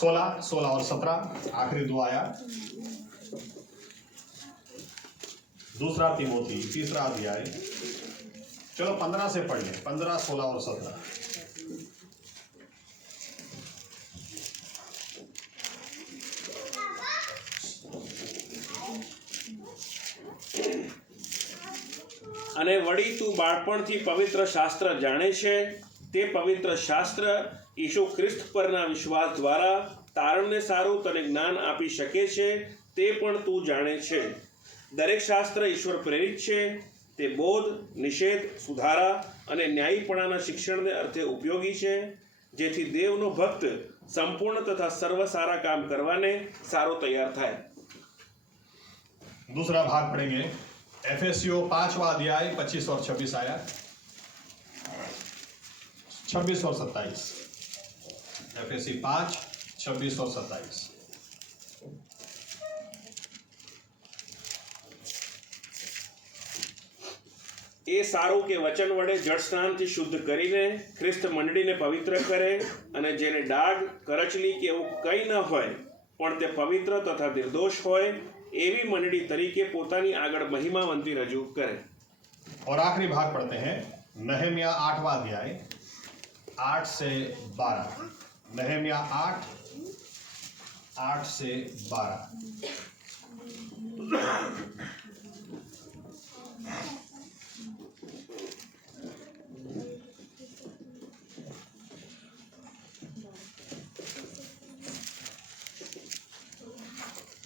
16, 16 और 17 आखिरी दो आया। दूसरा तीमोथी तीसरा अध्याय, चलो 15 से पढ़ लें, 15, 16 और 17। અને વળી તું બાળપણથી પવિત્ર શાસ્ત્ર જાણે છે, તે પવિત્ર શાસ્ત્ર ઈસુ ખ્રિસ્ત પરના વિશ્વાસ દ્વારા તારણને સારું તને જ્ઞાન આપી શકે છે, તે પણ તું જાણે છે। દરેક શાસ્ત્ર ઈશ્વર પ્રેરિત છે, તે બોધ, નિષેધ, સુધારા અને ન્યાયીપણાના શિક્ષણને અર્થે ઉપયોગી છે, જેથી દેવનો ભક્ત સંપૂર્ણ તથા સર્વ સારા કામ કરવાને સારો તૈયાર થાય। दूसरा भाग पढ़ेंगे, एफेसियों 5वां अध्याय 25 और 26 आया, 26 और 27। एफएसी 5, 26 और 27। એ સારું કે વચન વડે જળ સ્નાનથી શુદ્ધ કરીને ખ્રિસ્ત મંડળીને પવિત્ર કરે, અને જેને ડાઘ, કરચલી કે એવું કંઈ ન હોય, પણ તે પવિત્ર તથા નિર્દોષ હોય એવી મંડળી તરીકે પોતાની આગળ મહિમાવંતી રજૂ કરે। और आखिरी भाग पढ़ते हैं, नहम्या 8वां अध्याय 8 से 12। नहम्या 8, 8 से 12।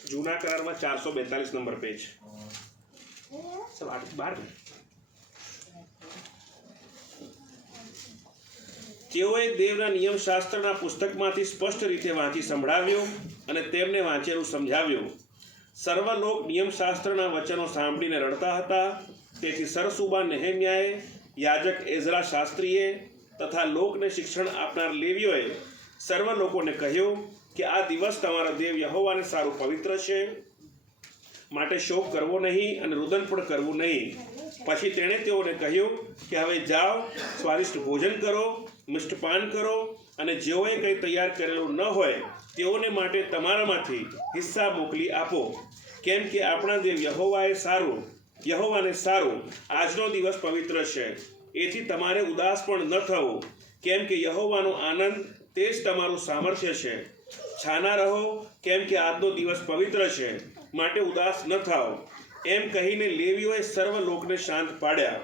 જૂના કરારમાં 442 નંબર પેજ, सब 8-12 में। તેઓએ દેવના નિયમશાસ્ત્રના પુસ્તકમાંથી સ્પષ્ટ રીતે વાંચી સંભળાવ્યું અને તેમને વાંચેલું સમજાવ્યું। સર્વ લોક નિયમશાસ્ત્રના વચનો સાંભળીને રડતા હતા, તેથી સરસુબા નેહેમ્યાએ, યાજક એઝરા શાસ્ત્રીએ તથા લોકને શિક્ષણ આપનાર લેવીઓએ સર્વ લોકોને કહ્યું કે આ દિવસ તમારા દેવ યહોવાને સારું પવિત્ર છે, માટે શોક કરવો નહીં અને રુદન પણ કરવું નહીં। પછી તેણે તેઓને કહ્યું કે હવે જાઓ, સ્વાદિષ્ટ ભોજન કરો, મિષ્ટપાન કરો, અને જેઓએ કંઈ તૈયાર કરેલું ન હોય તેઓને માટે તમારામાંથી હિસ્સા મોકલી આપો, કેમ કે આપણા દેવ યહોવાને સારું આજનો દિવસ પવિત્ર છે। એથી તમારે ઉદાસ પણ ન થવું, કેમ કે યહોવાનો આનંદ તે જ તમારું સામર્થ્ય છે। છાના રહો, કેમ કે આજનો દિવસ પવિત્ર છે, માટે ઉદાસ ન થાઓ। એમ કહીને લેવીઓએ સર્વ લોકને શાંત પાડ્યા।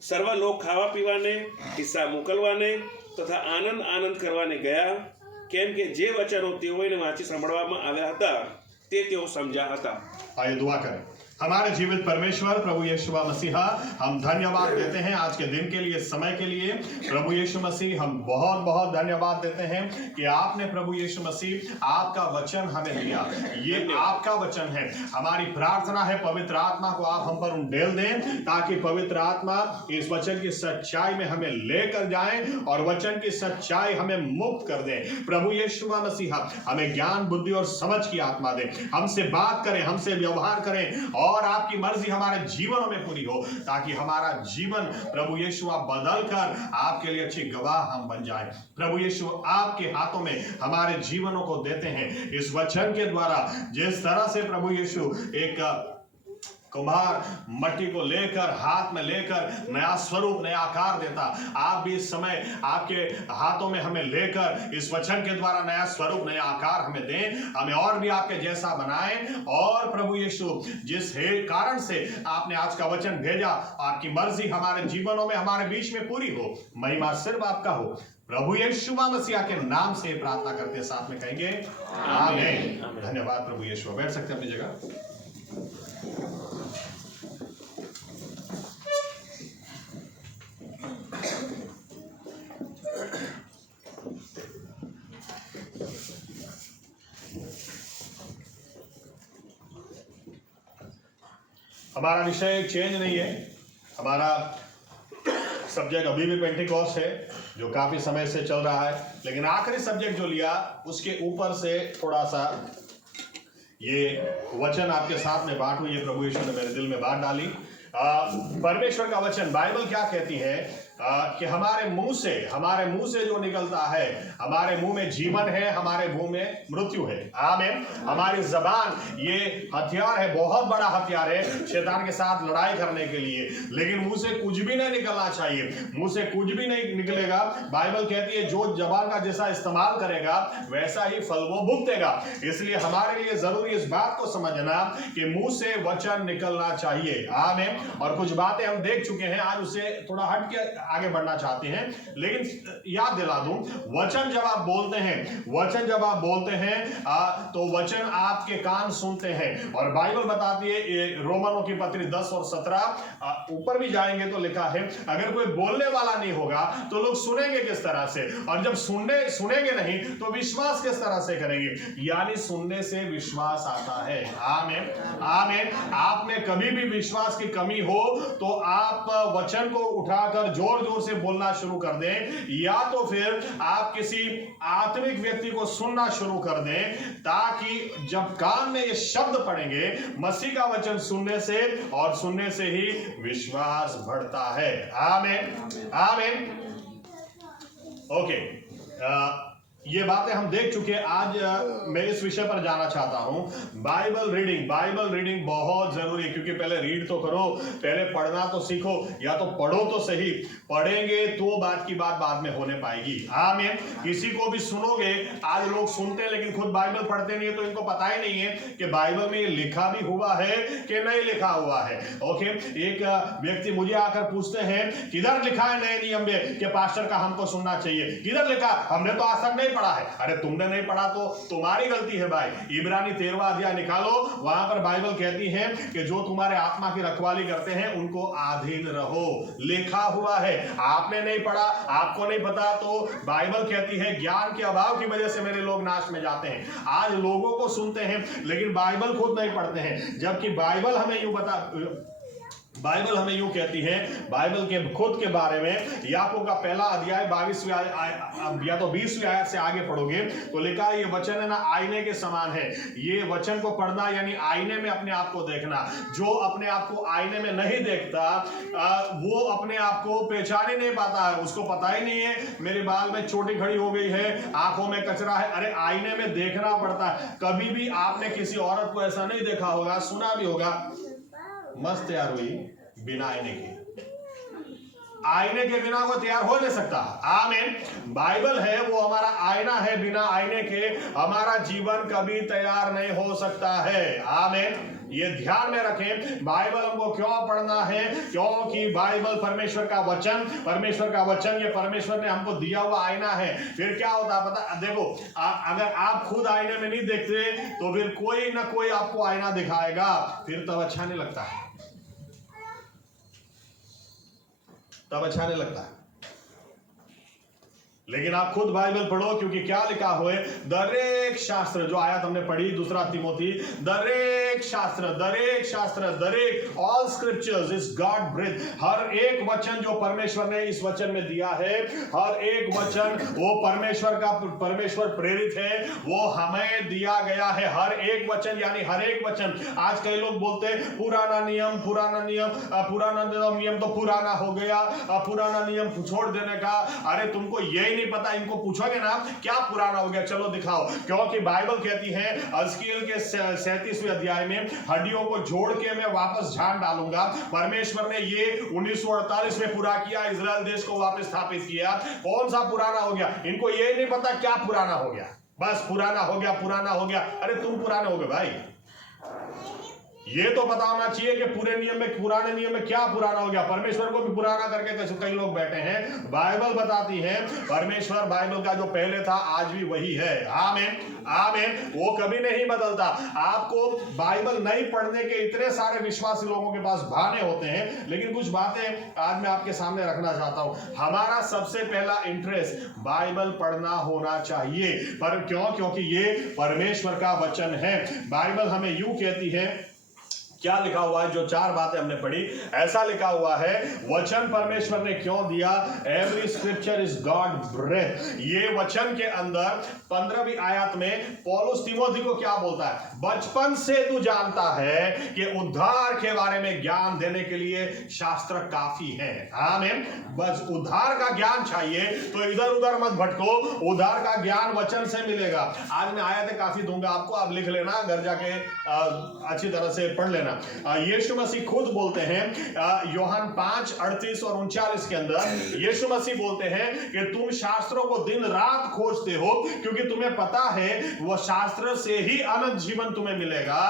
સર્વ લોક ખાવા પીવાને, હિસ્સા મોકલવાને તથા આનંદ કરવાને ગયા, કેમ કે જે વચનો તેઓને વાંચી સાંભળવામાં આવ્યા હતા તે તેઓ સમજ્યા હતા। आइए दुआ करें। हमारे जीवित परमेश्वर प्रभु यीशु मसीहा, हम धन्यवाद देते हैं आज के दिन के लिए, समय के लिए। प्रभु यीशु मसीह, हम बहुत बहुत धन्यवाद देते हैं कि आपने प्रभु यीशु मसीह आपका वचन हमें दिया। ये आपका वचन है। हमारी प्रार्थना है पवित्र आत्मा को आप हम पर उंडेल दें, ताकि पवित्र आत्मा इस वचन की सच्चाई में हमें लेकर जाए और वचन की सच्चाई हमें मुक्त कर दे। प्रभु यीशु मसीहा, हमें ज्ञान, बुद्धि और समझ की आत्मा दे। हमसे बात करें, हमसे व्यवहार करें और आपकी मर्जी हमारे जीवनों में पूरी हो, ताकि हमारा जीवन प्रभु यीशु बदल कर आपके लिए अच्छी गवाह हम बन जाए। प्रभु यीशु, आपके हाथों में हमारे जीवनों को देते हैं। इस वचन के द्वारा जिस तरह से प्रभु यीशु एक कुम्हार मट्टी को लेकर हाथ में लेकर नया स्वरूप, नया आकार देता, आप भी इस समय आपके हाथों में हमें लेकर इस वचन के द्वारा नया स्वरूप, नया आकार हमें दें, हमें और भी आपके जैसा बनाएं। और प्रभु यीशु, जिस कारण से आपने आज का वचन भेजा, आपकी मर्जी हमारे जीवनों में, हमारे बीच में पूरी हो। महिमा सिर्फ आपका हो। प्रभु यीशु मसीह के नाम से प्रार्थना करते साथ में कहेंगे आमीन। धन्यवाद प्रभु यीशु। बैठ सकते हैं अपनी जगह। हमारा विषय चेंज नहीं है। हमारा सब्जेक्ट अभी भी पेंटिकॉस्ट है, जो काफी समय से चल रहा है, लेकिन आखिरी सब्जेक्ट जो लिया उसके ऊपर से थोड़ा सा ये वचन आपके साथ में बांटूं। ये प्रभु यीशु ने मेरे दिल में बात डाली। परमेश्वर का वचन, बाइबल क्या कहती है कि हमारे मुंह से जो निकलता है, हमारे मुंह में जीवन है, हमारे मुंह में मृत्यु है। आमीन। हमारी जबान ये हथियार है, बहुत बड़ा हथियार है शैतान के साथ लड़ाई करने के लिए। लेकिन मुंह से कुछ भी नहीं निकलना चाहिए, मुंह से कुछ भी नहीं निकलेगा। बाइबल कहती है जो जबान का जैसा इस्तेमाल करेगा वैसा ही फल वो भुगतेगा। इसलिए हमारे लिए जरूरी इस बात को समझना कि मुंह से वचन निकलना चाहिए। आमीन। और कुछ बातें हम देख चुके हैं, आज उससे थोड़ा हट के आगे बढ़ना चाहते हैं। लेकिन याद दिला दूं, वचन जब आप बोलते हैं तो वचन आपके कान सुनते हैं। और बाइबल बताती है, रोमनों की पत्री 10 और 17 ऊपर भी जाएंगे तो लिखा है, अगर कोई बोलने वाला नहीं होगा तो लोग सुनेंगे किस तरह से, और जब सुनेंगे नहीं तो विश्वास किस तरह से करेंगे। यानी सुनने से विश्वास आता है। आमीन। आमीन। आप में कभी भी विश्वास की कमी हो तो आप वचन को उठाकर जोर जोर से बोलना शुरू कर दें, या तो फिर आप किसी आत्मिक व्यक्ति को सुनना शुरू कर दें, ताकि जब कान में ये शब्द पड़ेंगे मसीह का वचन सुनने से, और सुनने से ही विश्वास बढ़ता है। आमीन। आमीन। ओके, ये बातें हम देख चुके हैं। आज मैं इस विषय पर जाना चाहता हूं, बाइबल रीडिंग बहुत जरूरी है। क्योंकि पहले रीड तो करो, पहले पढ़ना तो सीखो, या तो पढ़ो तो सही, पढ़ेंगे तो बात की बात बाद में होने पाएगी। आमीन। किसी को भी सुनोगे, आज लोग सुनते हैं लेकिन खुद बाइबल पढ़ते नहीं है, तो इनको पता ही नहीं है कि बाइबल में ये लिखा भी हुआ है कि नहीं लिखा हुआ है। ओके, एक व्यक्ति मुझे आकर पूछते हैं किधर लिखा है नए नियम में कि पास्टर का हमको सुनना चाहिए, किधर लिखा, हमने तो आज तक नहीं पढ़ा है। अरे तुमने नहीं पढ़ा तो तुम्हारी गलती है भाई। इब्रानी 13वां अध्याय निकालो, वहां पर बाइबल कहती है कि जो तुम्हारे आत्मा की रखवाली करते हैं उनको अधीन रहो, लिखा हुआ है। आपने नहीं पढ़ा, आपको नहीं पता, तो बाइबल कहती है ज्ञान के अभाव की वजह से मेरे लोग नाश में जाते हैं। आज लोगों को सुनते हैं लेकिन बाइबल खुद नहीं पढ़ते हैं, जबकि बाइबल हमें यूं कहती है, बाइबल के खुद के बारे में, याकूब का पहला अध्याय 22वीं या तो 20वीं आयत से आगे पढ़ोगे तो लिखा है ये वचन है ना आईने के समान है। ये वचन को पढ़ना यानी आईने में अपने आप को देखना। जो अपने आप को आईने में नहीं देखता वो अपने आप को पहचान ही नहीं पाता है। उसको पता ही नहीं है मेरे बाल में चोटी खड़ी हो गई है, आंखों में कचरा है। अरे आईने में देखना पड़ता है। कभी भी आपने किसी औरत को ऐसा नहीं देखा होगा, सुना भी होगा, मस्त तैयार हुई बिना आईने के। आईने के बिना वो तैयार हो नहीं सकता। आमीन। बाइबल है वो हमारा आईना है, बिना आईने के हमारा जीवन कभी तैयार नहीं हो सकता है। आमीन। ये ध्यान में रखें। बाइबल हमको क्यों पढ़ना है? क्योंकि बाइबल परमेश्वर का वचन ये परमेश्वर ने हमको दिया हुआ आईना है। फिर क्या होता है पता, देखो अगर आप खुद आईने में नहीं देखते तो फिर कोई ना कोई आपको आईना दिखाएगा, फिर तब अच्छा नहीं लगता है, तब अच्छा नहीं लगता है। लेकिन आप खुद बाइबल पढ़ो, क्योंकि क्या लिखा हुआ है, दरेक शास्त्र, जो आयत हमने पढ़ी 2 तिमोथी, दरेक शास्त्र all scriptures is God breath. हर एक वचन जो परमेश्वर ने इस वचन में दिया है, हर एक वचन वो परमेश्वर प्रेरित है, वो हमें दिया गया है। हर एक वचन यानी हर एक वचन। आज कई लोग बोलते हैं पुराना नियम तो पुराना हो गया, पुराना नियम छोड़ देने का। अरे तुमको यही नहीं पता, इनको पूछोगे ना क्या पुराना हो गया, चलो दिखाओ। क्योंकि बाइबल कहती है हजकीएल के 37वें अध्याय में, हड्डियों को जोड़ के मैं वापस जान डालूंगा। परमेश्वर ने ये 1948 में पूरा किया, इजराइल देश को वापस स्थापित किया। कौन सा पुराना हो गया? इनको ये नहीं पता क्या पुराना हो गया, बस पुराना हो गया। अरे तुम पुराने हो गए भाई, ये तो पता होना चाहिए कि पुराने नियम में क्या पुराना हो गया। परमेश्वर को भी पुराना करके कई लोग बैठे हैं। बाइबल बताती है परमेश्वर बाइबल का जो पहले था आज भी वही है। आमीन। वो कभी नहीं बदलता। आपको बाइबल नहीं पढ़ने के इतने सारे विश्वासी लोगों के पास बहाने होते हैं, लेकिन कुछ बातें आज मैं आपके सामने रखना चाहता हूं। हमारा सबसे पहला इंटरेस्ट बाइबल पढ़ना होना चाहिए। पर क्यों? क्योंकि ये परमेश्वर का वचन है। बाइबल हमें यूं कहती है क्या लिखा हुआ है? जो 4 बातें हमने पढ़ी, ऐसा लिखा हुआ है, वचन परमेश्वर ने क्यों दिया? Every scripture is God breath. ये वचन के अंदर 15वीं आयत में पौलुस तीमोथी को क्या बोलता है? बचपन से तू जानता है कि उद्धार के बारे में ज्ञान देने के लिए शास्त्र काफी है। आमीन। बस उद्धार का ज्ञान चाहिए तो इधर उधर मत भटको, उद्धार का ज्ञान वचन से मिलेगा। आज मैं आयतें काफी दूंगा आपको, आप लिख लेना, घर जाके अच्छी तरह से पढ़ लेना। यीशु मसीह खुद बोलते हैं यूहन्ना 5:38 और 39 के अंदर, यीशु मसीह बोलते हैं कि तुम शास्त्रों को दिन रात खोजते हो क्योंकि तुम्हें पता है वह शास्त्र से ही अनंत जीवन तुम्हें मिलेगा,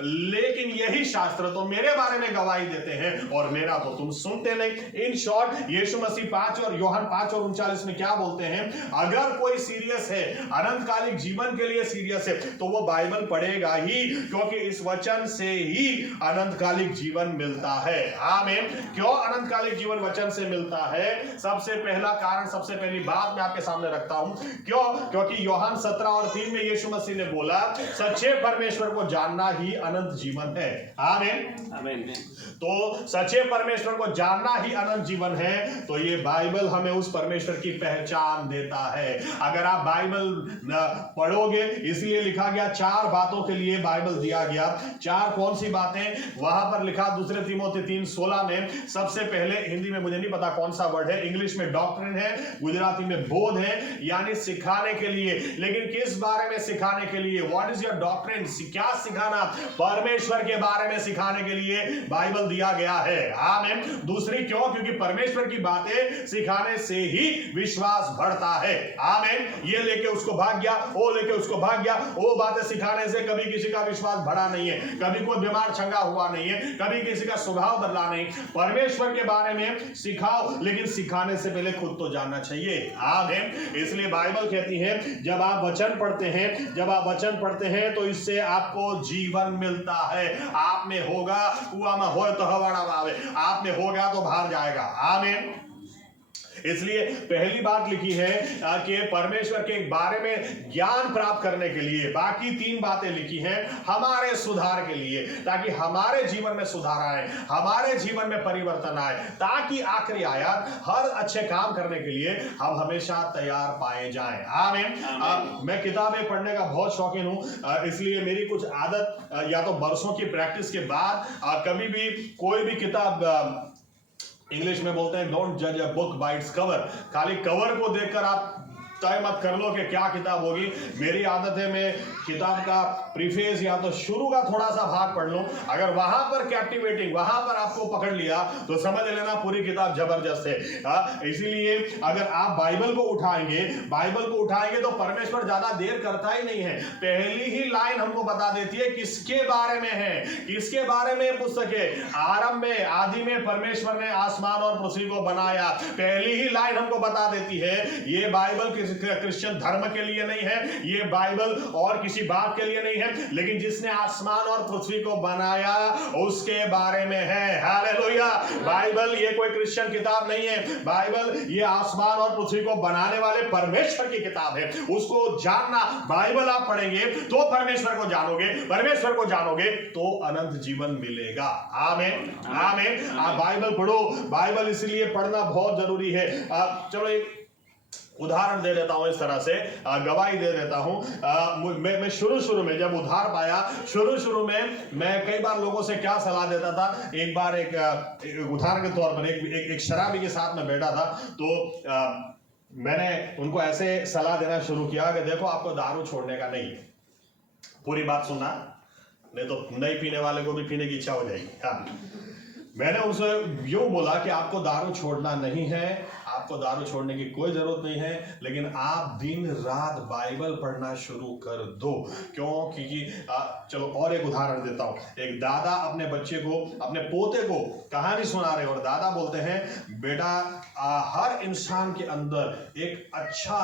लेकिन यही शास्त्र तो मेरे बारे में गवाही देते हैं और मेरा तो तुम सुनते नहीं। इन शॉर्ट यीशु मसीह यूहन्ना 5 और 39 में क्या बोलते हैं? अगर कोई सीरियस है, अनंतकालिक जीवन के लिए सीरियस है, तो वो बाइबल पढ़ेगा ही, क्योंकि इस वचन से ही अनंतकालिक जीवन मिलता है। आमीन। क्यों अनंतकालिक जीवन वचन से मिलता है? सबसे पहला कारण, सबसे पहली बात मैं आपके सामने रखता हूं। क्यों? क्योंकि यूहन्ना 17 और 3 में यीशु मसीह ने बोला, सच्चे परमेश्वर को जानना ही अनंत जीवन है। आमीन। आमीन। तो सच्चे परमेश्वर को जानना ही अनंत जीवन है। तो ये बाइबल हमें उस परमेश्वर की पहचान देता है। अगर आप बाइबल पढ़ोगे, इसलिए लिखा गया 4 बातों के लिए बाइबल दिया गया। 4 कौन सी बातें? वहां पर लिखा 2 तीमोथी 3:16 में। सबसे पहले, हिंदी में मुझे नहीं पता कौन सा वर्ड है, इंग्लिश में डॉक्ट्रिन है, गुजराती में बोध है, यानी सिखाने के लिए। लेकिन किस बारे में सिखाने के लिए? What is your doctrine? क्या सिखाना? परमेश्वर के बारे में सिखाने के लिए बाइबल दिया गया है। आमीन। दूसरी, क्यों? क्योंकि परमेश्वर की बातें सिखाने से ही विश्वास बढ़ता है। आमीन। ये लेके उसको भाग गया, वो लेके उसको भाग गया, वो बातें सिखाने से कभी किसी का विश्वास बढ़ा नहीं है, कभी कोई बीमार चंगा हुआ नहीं है, कभी किसी का स्वभाव बदला नहीं। परमेश्वर के बारे में सिखाओ, लेकिन सिखाने से पहले खुद तो जानना चाहिए। आमीन। इसलिए बाइबल कहती है, जब आप वचन पढ़ते हैं तो इससे आपको जीवन मिलता है। आप में होगा, कुआं में हो तो हवाड़ा आवे, आप में होगा तो बाहर जाएगा। आमीन। इसलिए पहली बात लिखी है कि परमेश्वर के बारे में ज्ञान प्राप्त करने के लिए। बाकी 3 बातें लिखी हैं हमारे सुधार के लिए, ताकि हमारे जीवन में सुधार आए, हमारे जीवन में परिवर्तन आए, ताकि आखिरी आयत, हर अच्छे काम करने के लिए हम हमेशा तैयार पाए जाएं। आमीन। मैं किताबें पढ़ने का बहुत शौकीन हूं, इसलिए मेरी कुछ आदत, या तो बरसों की प्रैक्टिस के बाद कभी भी कोई भी किताब, इंग्लिश में बोलते हैं डोंट जज a book by its cover. खाली कवर को देखकर आप तय मत कर लो कि क्या किताब होगी। मेरी आदत है, मैं किताब का प्रीफेस या तो शुरू का थोड़ा सा भाग पढ़ लूं। अगर वहां पर कैप्टिवेटिंग, वहां पर आपको पकड़ लिया तो समझ लेना पूरी किताब जबरदस्त है। इसीलिए अगर आप बाइबल को उठाएंगे तो परमेश्वर ज्यादा देर करता ही नहीं है। पहली ही लाइन हमको बता देती है किसके बारे में है, किसके बारे में पुस्तक है। आरंभ में, आदि में परमेश्वर ने आसमान और पृथ्वी को बनाया। पहली ही लाइन हमको बता देती है ये बाइबल क्रिश्चियन धर्म के लिए नहीं है, ये बाइबल और किसी बात के लिए नहीं है, लेकिन जिसने आसमान और पृथ्वी को बनाया उसके बारे में है। हालेलुया। बाइबल ये कोई क्रिश्चियन किताब नहीं है, बाइबल ये आसमान और पृथ्वी को बनाने वाले परमेश्वर की किताब है। उसको जानना, बाइबल आप पढ़ेंगे तो परमेश्वर को जानोगे तो अनंत जीवन मिलेगा। आमीन। आमीन। आप बाइबल पढ़ो, बाइबल इसलिए पढ़ना बहुत जरूरी है। चलो एक उदाहरण दे देता हूं, इस तरह से गवाही दे देता हूं। मैं शुरू में जब उधार पाया, शुरू में मैं कई बार लोगों से क्या सलाह देता था। एक बार एक उदाहरण के तौर पर एक शराबी के साथ में बैठा था, तो मैंने उनको ऐसे सलाह देना शुरू किया कि देखो, आपको दारू छोड़ने का नहीं है, पूरी बात सुनना, नहीं तो नहीं पीने वाले को भी पीने की इच्छा हो जाएगी। हाँ, मैंने उनसे यूं बोला कि आपको दारू छोड़ना नहीं है, आपको दारू छोड़ने की कोई जरूरत नहीं है, लेकिन आप दिन रात बाइबल पढ़ना शुरू कर दो। क्यों? क्योंकि चलो और एक उदाहरण देता हूं। एक दादा अपने बच्चे को, अपने पोते को कहानी सुना रहे, और दादा बोलते हैं, बेटा हर इंसान के अंदर एक अच्छा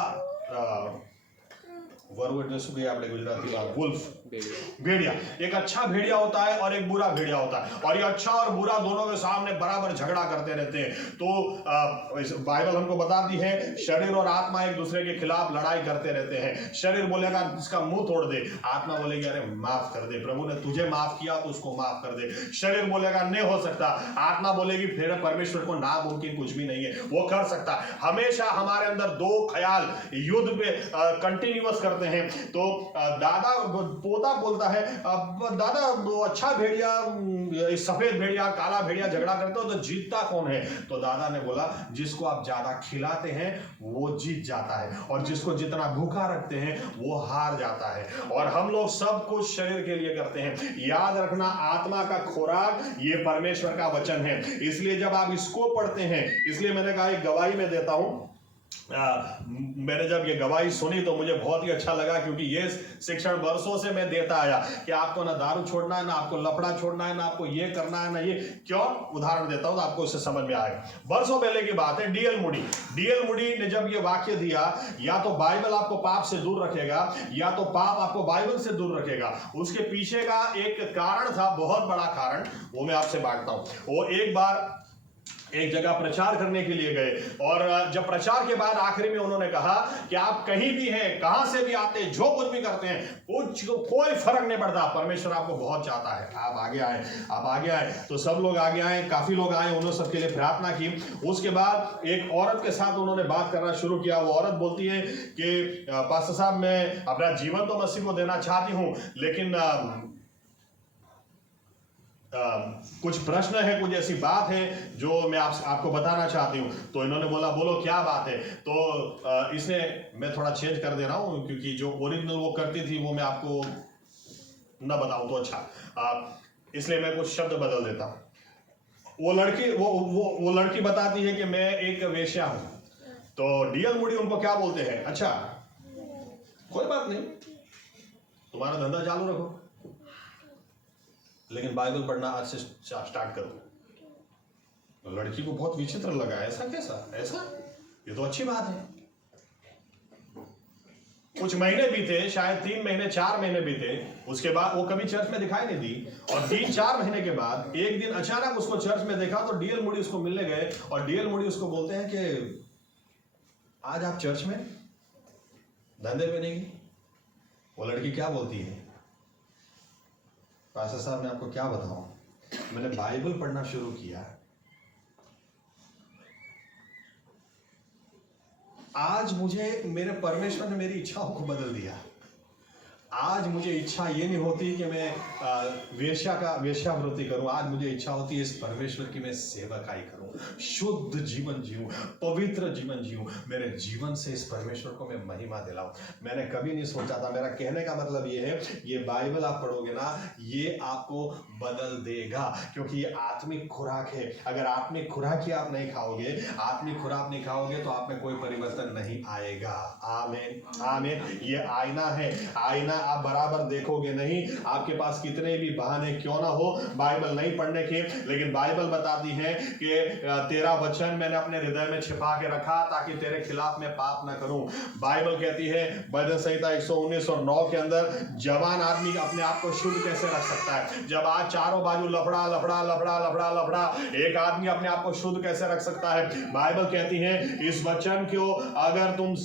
वरुड ने सुबह आपने गुजराती वुल्फ भेड़िया, एक अच्छा भेड़िया होता है और एक बुरा भेड़िया होता है, और ये अच्छा और बुरा दोनों के सामने बराबर झगड़ा करते रहते हैं। तो बाइबल हमको बताती है शरीर और आत्मा एक दूसरे के खिलाफ लड़ाई करते रहते हैं। शरीर बोलेगा इसका मुंह तोड़ दे, आत्मा बोलेगी अरे माफ कर दे, प्रभु ने तुझे माफ किया तो उसको माफ कर दे। शरीर बोलेगा नहीं हो सकता, आत्मा बोलेगी फिर परमेश्वर को नामुमकिन कुछ भी नहीं है, वो कर सकता। हमेशा हमारे अंदर दो ख्याल युद्ध पे कंटिन्यूअस करते हैं। तो दादा पोता बोलता है दादा वो अच्छा भेड़िया सफेद भेड़िया काला भेड़िया झगड़ा करते हो तो जीतता कौन है? तो दादा ने बोला जिसको आप ज्यादा खिलाते हैं वो जीत जाता है, और जिसको जितना भूखा रखते हैं वो हार जाता है। और हम लोग सब कुछ शरीर के लिए करते हैं। याद रखना आत्मा का खुराक ये परमेश्वर का वचन है। इसलिए जब आप इसको पढ़ते हैं, इसलिए मैंने कहा एक गवाही में देता हूं। मैंने जब ये गवाही सुनी तो मुझे बहुत ही अच्छा लगा, क्योंकि ये शिक्षण वर्षों से मैं देता आया कि आपको ना दारू छोड़ना है, ना आपको लफड़ा छोड़ना है, ना आपको ये करना है, ना ये। क्यों? उदाहरण देता हूं तो आपको इससे समझ में आए। वर्षों पहले की बात है, डीएल मूडी ने जब ये वाक्य दिया, या तो बाइबल आपको पाप से दूर रखेगा या तो पाप आपको बाइबल से दूर रखेगा। उसके पीछे का एक कारण था, बहुत बड़ा कारण, वो मैं आपसे बांटता हूं। वो एक बार एक जगह प्रचार करने के लिए गए, और जब प्रचार के बाद आखिरी में उन्होंने कहा कि आप कहीं भी हैं, कहां से भी आते हैं, जो कुछ भी करते हैं, कोई फर्क नहीं पड़ता, परमेश्वर आपको बहुत चाहता है, आप आगे आए। आप आगे आए तो सब लोग आगे आए, काफी लोग आए, उन्होंने सबके लिए प्रार्थना की। उसके बाद एक औरत के साथ उन्होंने बात करना शुरू किया। वो औरत बोलती है कि पास्टर साहब मैं अपना जीवन तो मसीह को देना चाहती हूं, लेकिन कुछ प्रश्न है, कुछ ऐसी बात है जो मैं आपको बताना चाहती हूँ। तो इन्होंने बोला बोलो क्या बात है? तो इसे मैं थोड़ा चेंज कर दे रहा हूँ, क्योंकि जो ओरिजिनल वो करती थी वो मैं आपको न बताऊं तो अच्छा, इसलिए मैं कुछ शब्द बदल देता हूँ। वो लड़की बताती है कि मैं एक वेश्या हूँ। तो डीएल मूडी उनको क्या बोलते हैं, अच्छा कोई बात नहीं, तुम्हारा धंधा चालू रखो, लेकिन बाइबल पढ़ना आज से स्टार्ट करो। तो लड़की को बहुत विचित्र लगा, ऐसा कैसा? ऐसा ये तो अच्छी बात है। कुछ महीने बीते, शायद 3 महीने 4 महीने बीते, उसके बाद वो कभी चर्च में दिखाई नहीं दी। और 3-4 महीने के बाद एक दिन अचानक उसको चर्च में देखा, तो डीएल मूडी उसको मिलने गए, और डीएल मूडी उसको बोलते हैं कि आज आप चर्च में धंधे पे नहीं? वो लड़की क्या बोलती है, पास्टर साहब मैं आपको क्या बताऊं, मैंने बाइबल पढ़ना शुरू किया, आज मुझे मेरे परमेश्वर ने मेरी इच्छाओं को बदल दिया। आज मुझे इच्छा ये नहीं होती कि मैं वेश्यावृत्ति करूं, आज मुझे इच्छा होती है इस परमेश्वर की मैं सेवकाई करूं, शुद्ध जीवन जीऊं, पवित्र जीवन जीऊं, मेरे जीवन से इस परमेश्वर को मैं महिमा दिलाऊं। मैंने कभी नहीं सोचा था, मेरा कहने का मतलब ये है, ये बाइबल आप पढ़ोगे ना, ये आपको बदल देगा, क्योंकि ये आत्मिक खुराक है। अगर आत्मिक खुराक ही आप नहीं खाओगे, आत्मिक खुराक नहीं खाओगे, तो आप में कोई परिवर्तन नहीं आएगा। आमीन आमीन। ये आईना है, आईना आप बराबर देखोगे नहीं, आपके पास कितने भी बहाने क्यों ना हो बाइबल नहीं पढ़ने के, लेकिन बाइबल बताती है कि तेरा वचन मैंने अपने हृदय में छिपा के रखा ताकि तेरे खिलाफ मैं पाप ना करूं। बाइबल कहती है भजन संहिता 119 और 9 के अंदर, जवान आदमी अपने आप को शुद्ध कैसे रख सकता है? जब आज चारों बाजू लफड़ा लफड़ा लफड़ा लफड़ा लफड़ा, एक आदमी अपने आप को शुद्ध कैसे रख सकता है? बाइबल कहती है इस वचन को अगर तुम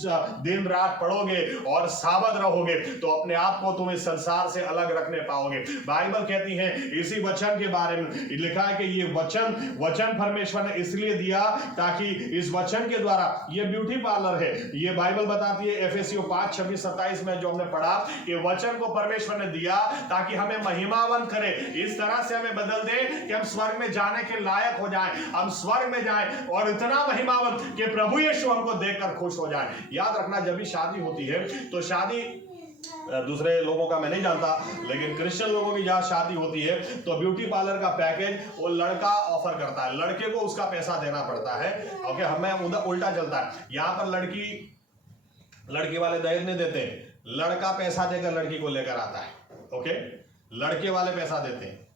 दिन रात पढ़ोगे और सावध रहोगे तो अपने आप को तुम इस संसार से अलग रखने पाओगे। बाइबल कहती है इसी वचन के बारे में लिखा है कि ये वचन परमेश्वर ने इसलिए दिया ताकि इस वचन के द्वारा, ये ब्यूटी पार्लर है। ये बाइबल बताती है एफएसियों 5:26-27 में जो हमने पढ़ा, कि वचन को परमेश्वर ने दिया ताकि हमें महिमावन करे, इस तरह से हमें बदल दे कि हम स्वर्ग में जाने के लायक हो जाएं, हम स्वर्ग में जाएं और इतना महिमावन कि प्रभु यीशु हमको देखकर खुश हो जाए। याद रखना जब भी शादी होती है, तो शादी दूसरे लोगों का मैं नहीं जानता, लेकिन क्रिश्चियन लोगों की जहां शादी होती है तो ब्यूटी पार्लर का पैकेज वो लड़का ऑफर करता है, लड़के को उसका पैसा देना पड़ता है। ओके, हमें उधर उल्टा चलता है। यहाँ पर लड़की वाले दहेज नहीं देते, लड़का पैसा देकर लड़की को लेकर आता है। ओके, लड़के वाले पैसा देते हैं।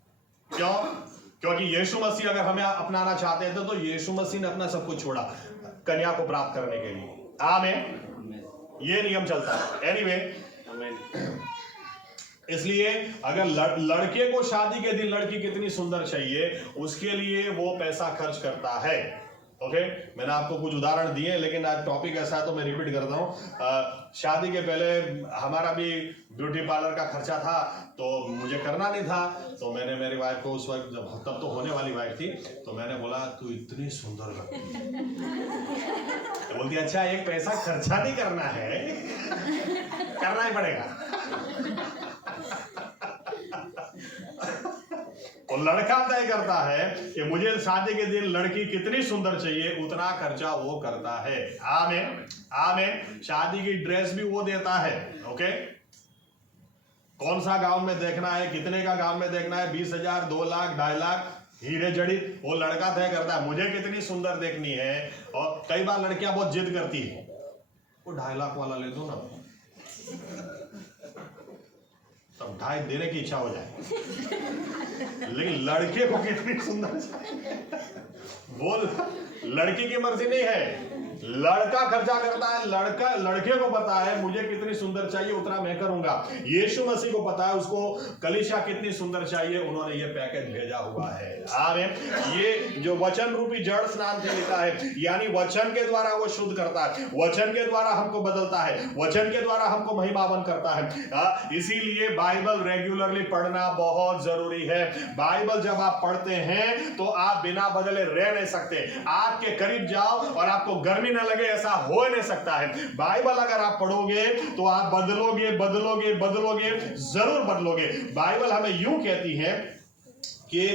क्यों? क्योंकि यीशु मसीह अगर हमें अपनाना चाहते थे तो यीशु मसीह ने अपना सब कुछ छोड़ा कन्या को प्राप्त करने के लिए। आमीन। ये नियम चलता है। एनीवे, इसलिए अगर लड़के को शादी के दिन लड़की कितनी सुंदर चाहिए, उसके लिए वो पैसा खर्च करता है। ओके, मैंने आपको कुछ उदाहरण दिए, लेकिन आज टॉपिक ऐसा है तो मैं रिपीट करता हूँ। शादी के पहले हमारा भी ब्यूटी पार्लर का खर्चा था, तो मुझे करना नहीं था, तो मैंने मेरी वाइफ को उस वक्त, तब तो होने वाली वाइफ थी, तो मैंने बोला तू इतनी सुंदर लगती, तो बोलती अच्छा एक पैसा खर्चा नहीं करना है, करना ही पड़ेगा। और लड़का तय करता है कि मुझे शादी के दिन लड़की कितनी सुंदर चाहिए, उतना खर्चा वो करता है। आमीन आमीन। शादी की ड्रेस भी वो देता है। ओके, कौन सा गांव में देखना है, कितने का गांव में देखना है, 20,000, 2 लाख, 2.5 लाख हीरे जड़ित, वो लड़का तय करता है मुझे कितनी सुंदर देखनी है। और कई बार लड़कियां बहुत जिद करती है, वो 2.5 लाख वाला ले दो ना, तब 2.5 देने की इच्छा हो जाए। लेकिन लड़के को कितनी सुंदर बोल, लड़की की मर्जी नहीं है, लड़का खर्चा करता है। लड़का लड़के को पता है मुझे कितनी सुंदर चाहिए, उतना मैं करूंगा। यीशु मसीह को पता है उसको कलीसिया कितनी सुंदर चाहिए, उन्होंने ये पैकेज भेजा हुआ है। आमीन। ये जो वचन रूपी जड़ स्नान से लेता है, यानी वचन के द्वारा वो शुद्ध करता है, वचन के द्वारा हमको बदलता है, वचन के द्वारा हमको महिमावन करता है। इसीलिए बाइबल रेगुलरली पढ़ना बहुत जरूरी है। बाइबल जब आप पढ़ते हैं तो आप बिना बदले रह नहीं सकते। आग के करीब जाओ और आपको गर्मी न लगे, ऐसा हो नहीं सकता है। बाइबल अगर आप पढ़ोगे तो आप बदलोगे बदलोगे बदलोगे, जरूर बदलोगे। बाइबल हमें यूं कहती है कि